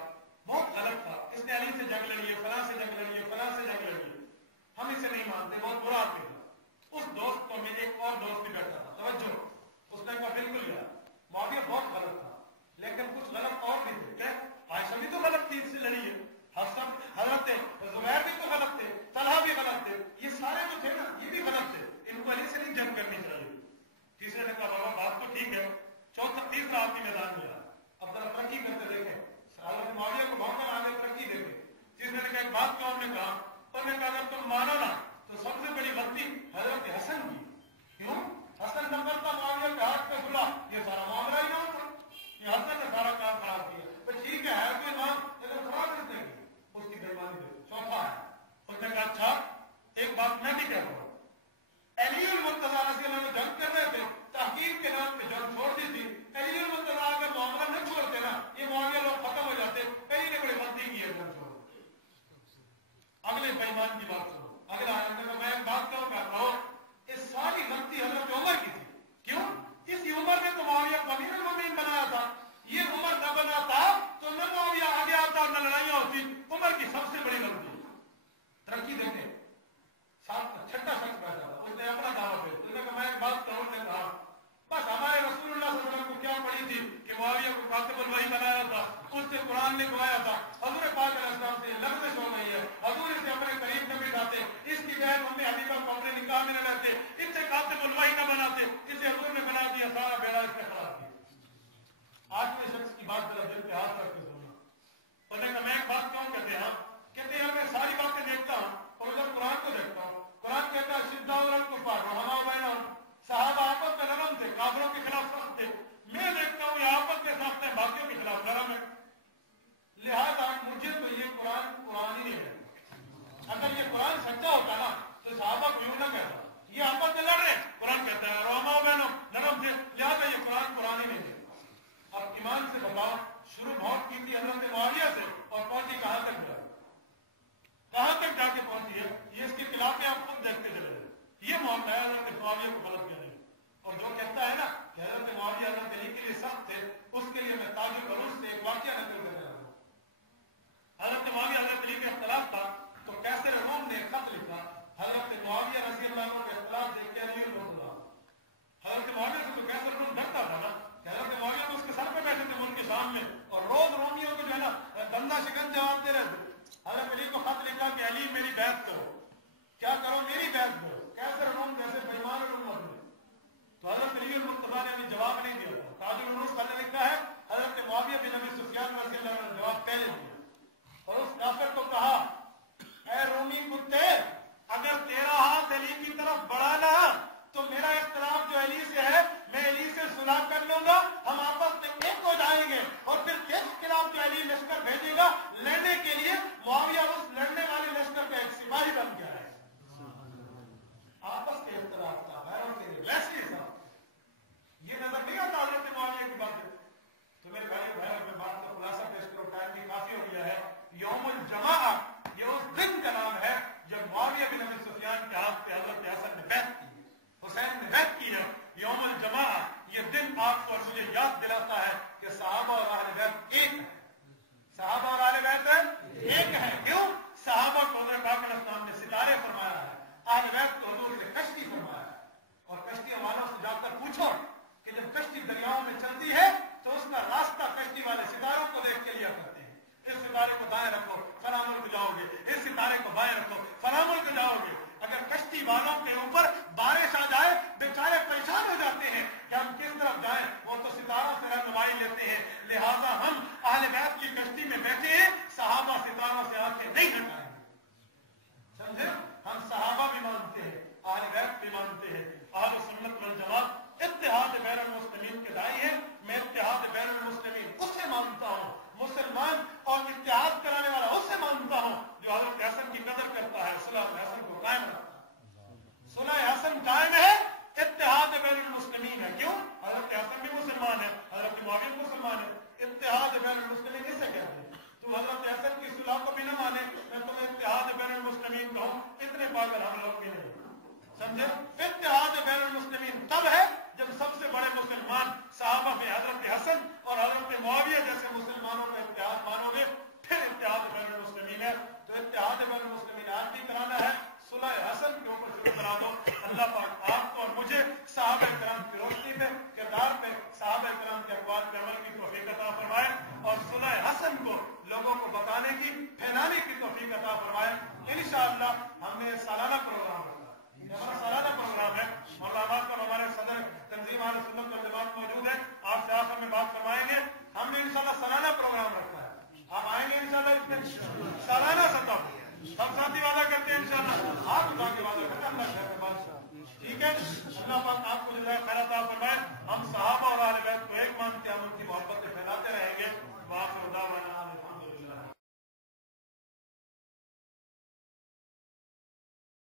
बहुत गलत था, इसने अली से जंग लड़ी है, फलां से जंग लड़ी है, फलां से जंग लड़ी है, हम इसे नहीं मानते, बहुत बुरा आदमी था। उस दोस्त को में एक और दोस्त भी बैठा था, तवज्जो, उसने कहा बिल्कुल यार मुआविया बहुत गलत था, लेकिन कुछ गलत और भी थे। क्या? आयशा भी तो गलत थी, इससे लड़ी है, हजरत जुबैर भी तो गलत थे, तलहा भी اگلا میں ایک بات کہوں کرتا ہوں، اس ساری غلطی حضرت عمر کی تھی. کیوں؟ اسی عمر میں تو معاویہ کو امیر المومنین بنایا تھا. یہ عمر نہ بنا تھا تو نہ معاویہ آگے آتا نہ لڑائیاں ہوتی. عمر کی سب سے بڑی غلطی ترقی دیتے چھٹا شخص بیٹھا تھا، اس نے اپنا دعویٰ پیش کیا. میں ایک بات کہوں، نے کہا بس ہمارے رسول اللہ صلی اللہ علیہ وسلم کو کیا پڑی تھی کہ معاویہ کو کاتب الوحی بنایا تھا، اس سے قرآن لکھوایا تھا. حضور پاک علیہ السلام سے لغزش ہو گئی ہے، حضور اسے اپنے قریب نہ بٹھاتے، اس کی بہن ام حبیبہ کو اپنے نکاح میں نہ لیتے، اس سے کاتب الوحی نہ بناتے، اسے حضور نے بنا دیا. سارا بیڑا اس نے خراب کیا. آٹھویں شخص کی بات ذرا دل پہ ہاتھ رکھ کے سننا. پتہ ہے میں ایک بات کہوں، کہتے ہیں میں ساری باتیں دیکھتا ہوں اور جب قرآن کو دیکھتا ہوں، قرآن کہتا ہے شدہ الکفار رحماء بینہم، صحابہ آپس میں نرم تھے، کافروں کے خلاف سخت تھے. میں دیکھتا ہوں یہ آپس میں سخت ہے، باقیوں کے خلاف نرم ہے. لہذا مجھے تو یہ قرآن ہی نہیں ہے. اگر یہ قرآن سچا ہوتا نا تو صحابہ کو یوں نہ کہتا، یہ آپس میں لڑ رہے ہیں، قرآن کہتا ہے رحماء بینہم نرم تھے. لہذا یہ قرآن ہی نہیں ہے. اب ایمان سے بتاؤ، شروع بہت کی تھی حضرت معاویہ سے اور پہنچی کہاں تک جا کے پہنچی ہے. یہ اس کے خلاف آپ خود دیکھتے چلے گئے. یہ معاملہ ہے حضرت معاویہ کو غلط کیا نہیں. اور جو کہتا ہے نا کہ حضرت معاویہ حضرت علی کے لیے سخت تھے، اس کے لیے میں تاج العروج سے ایک واقعہ نقل کر رہا ہوں. حضرت معاویہ حضرت علی کا اختلاف تھا تو کیسر روم نے خط لکھا. حضرت معاویہ رضی اللہ عنہ کے اختلاف دیکھ کے امیر ہوتا، حضرت معاویہ سے تو کیسر روم ڈرتا تھا نا کہ حضرت معاویہ تو اس کے سر پہ بیٹھے تھے ان کے سامنے اور روز رومیوں کو جو ہے نا بندہ شکن جواب دے رہے تھے. حضرت علی کو خط لکھا کہ علی میری بیعت کرو. کیا کرو؟ میری بیعت کرو. کیسر روم جیسے بےمان الامت میں. تو حضرت علی المرتضیٰ نے ابھی جواب نہیں دیا تھا. تاج العروج خط لکھا ہے، حضرت معاویہ بن ابی سفیان رضی اللہ عنہ نے جواب پہلے دیا اور اس کافر کو کہا اے رومی کتے، اگر تیرا ہاتھ علی کی طرف بڑھانا تو میرا اختلاف جو علی سے ہے میں علی سے صلح کر لوں گا، ہم آپس میں ایک ہو جائیں گے اور پھر تیرے خلاف جو علی لشکر بھیجے گا لڑنے کے لیے، معاویہ اس لڑنے والے لشکر کا ایک سپاہی بن گیا ہے. آپس کے اختلاف کا غیروں کے لیے ویسے حساب یہ نظر نہیں آتا حضرت معاویہ کی بات ہے. تو میرے بھائی میں بات کا خلاصہ پیش کرو، ٹائم بھی کافی ہو گیا ہے. یوم الجماعہ یہ اس دن کا نام ہے جب معاویہ بن ابی سفیان کے ہاتھ پہ حضرت حسن نے بیعت کی، حسین نے بیعت کی ہے. یوم الجماعہ یہ دن آپ کو اور مجھے یاد دلاتا ہے کہ صحابہ اور اہل بیت ایک ہے. صحابہ اور اہل بیت ایک ہے. کیوں؟ صحابہ کو حضرت پاک علیہ السلام نے ستارے فرمایا ہے، اہل بیت کو حضور نے کشتی فرمایا ہے. اور کشتی والوں سے جا کر پوچھو کہ جب کشتی دریاؤں میں چلتی ہے تو اس کا راستہ کشتی والے ستاروں کو دیکھ کے لیا کرتے ہیں. اس ستارے کو دائیں رکھو فلاں ملک جاؤ گے، اس ستارے کو بائیں رکھو فلاں ملک جاؤ گے. اگر کشتی والوں کے اوپر بارش آ جائے بیچارے پریشان ہو جاتے ہیں کہ ہم کس طرف جائیں، وہ تو ستاروں سے رہنمائی لیتے ہیں. لہذا ہم اہل بیت کی کشتی میں بیٹھے ہیں، صحابہ ستاروں سے آنکھیں نہیں ہٹائیں گے. سمجھے؟ ہم صحابہ بھی مانتے ہیں، اہل بیت بھی مانتے ہیں. اہل سنت والجماعت اتحاد بین المسلمین کے داعی ہیں. میں اتحاد بین المسلمین اسے مانتا ہوں، مسلمان اور اتحاد کرانے والا اسے مانتا ہوں جو حضرت حسن کی قدر کرتا ہے، صلح حسن کو قائم رکھتا ہے. صلح حسن قائم ہے، اتحاد بین المسلمین ہے. کیوں؟ حضرت حسن بھی مسلمان ہے، حضرت معاویہ بھی مسلمان ہے. اتحاد بین المسلمین اسے کہتے ہیں. تو حضرت حسن کی صلح کو بھی نہ مانے، میں تمہیں اتحاد بین المسلمین کہوں، اتنے پاگل ہم لوگ بھی نہیں. سمجھے؟ اتحاد بین المسلمین تب ہے جب سب سے بڑے مسلمان صحابہ میں حضرت حسن اور حضرت معاویہ جیسے مسلمانوں کا اتحاد مانو گے، پھر اتحاد بین المسلمین ہے. تو اتحاد بین المسلمین آج بھی کرانا ہے، صلح حسن کے اوپر شروع کرا دو. اللہ پاک آپ کو اور مجھے صحابہ کرام کی روشنی پہ، کردار پہ، صحابہ کرام کے اقوال پہ عمل کی توفیق عطا فرمائے اور صلح حسن کو لوگوں کو بتانے کی، پھیلانے کی توفیق عطا فرمائے. انشاءاللہ ہم نے سالانہ پروگرام رکھا، ہمارا سالانہ پروگرام ہے. مولانا صاحب ہمارے صدر تنظیم اہل سنت والجماعت موجود ہیں، آپ سے آخر میں بات فرمائیں گے. ہم نے انشاءاللہ سالانہ پروگرام رکھا ہے، آپ آئیں گے انشاءاللہ اس میں سالانہ سطح ہم ساتھی وعدہ کرتے ہیں انشاءاللہ، آپ اٹھا کے وعدہ کرتے ہیں اللہ خیر بات. ٹھیک ہے؟ اللہ پاک آپ کو جو ہے خیر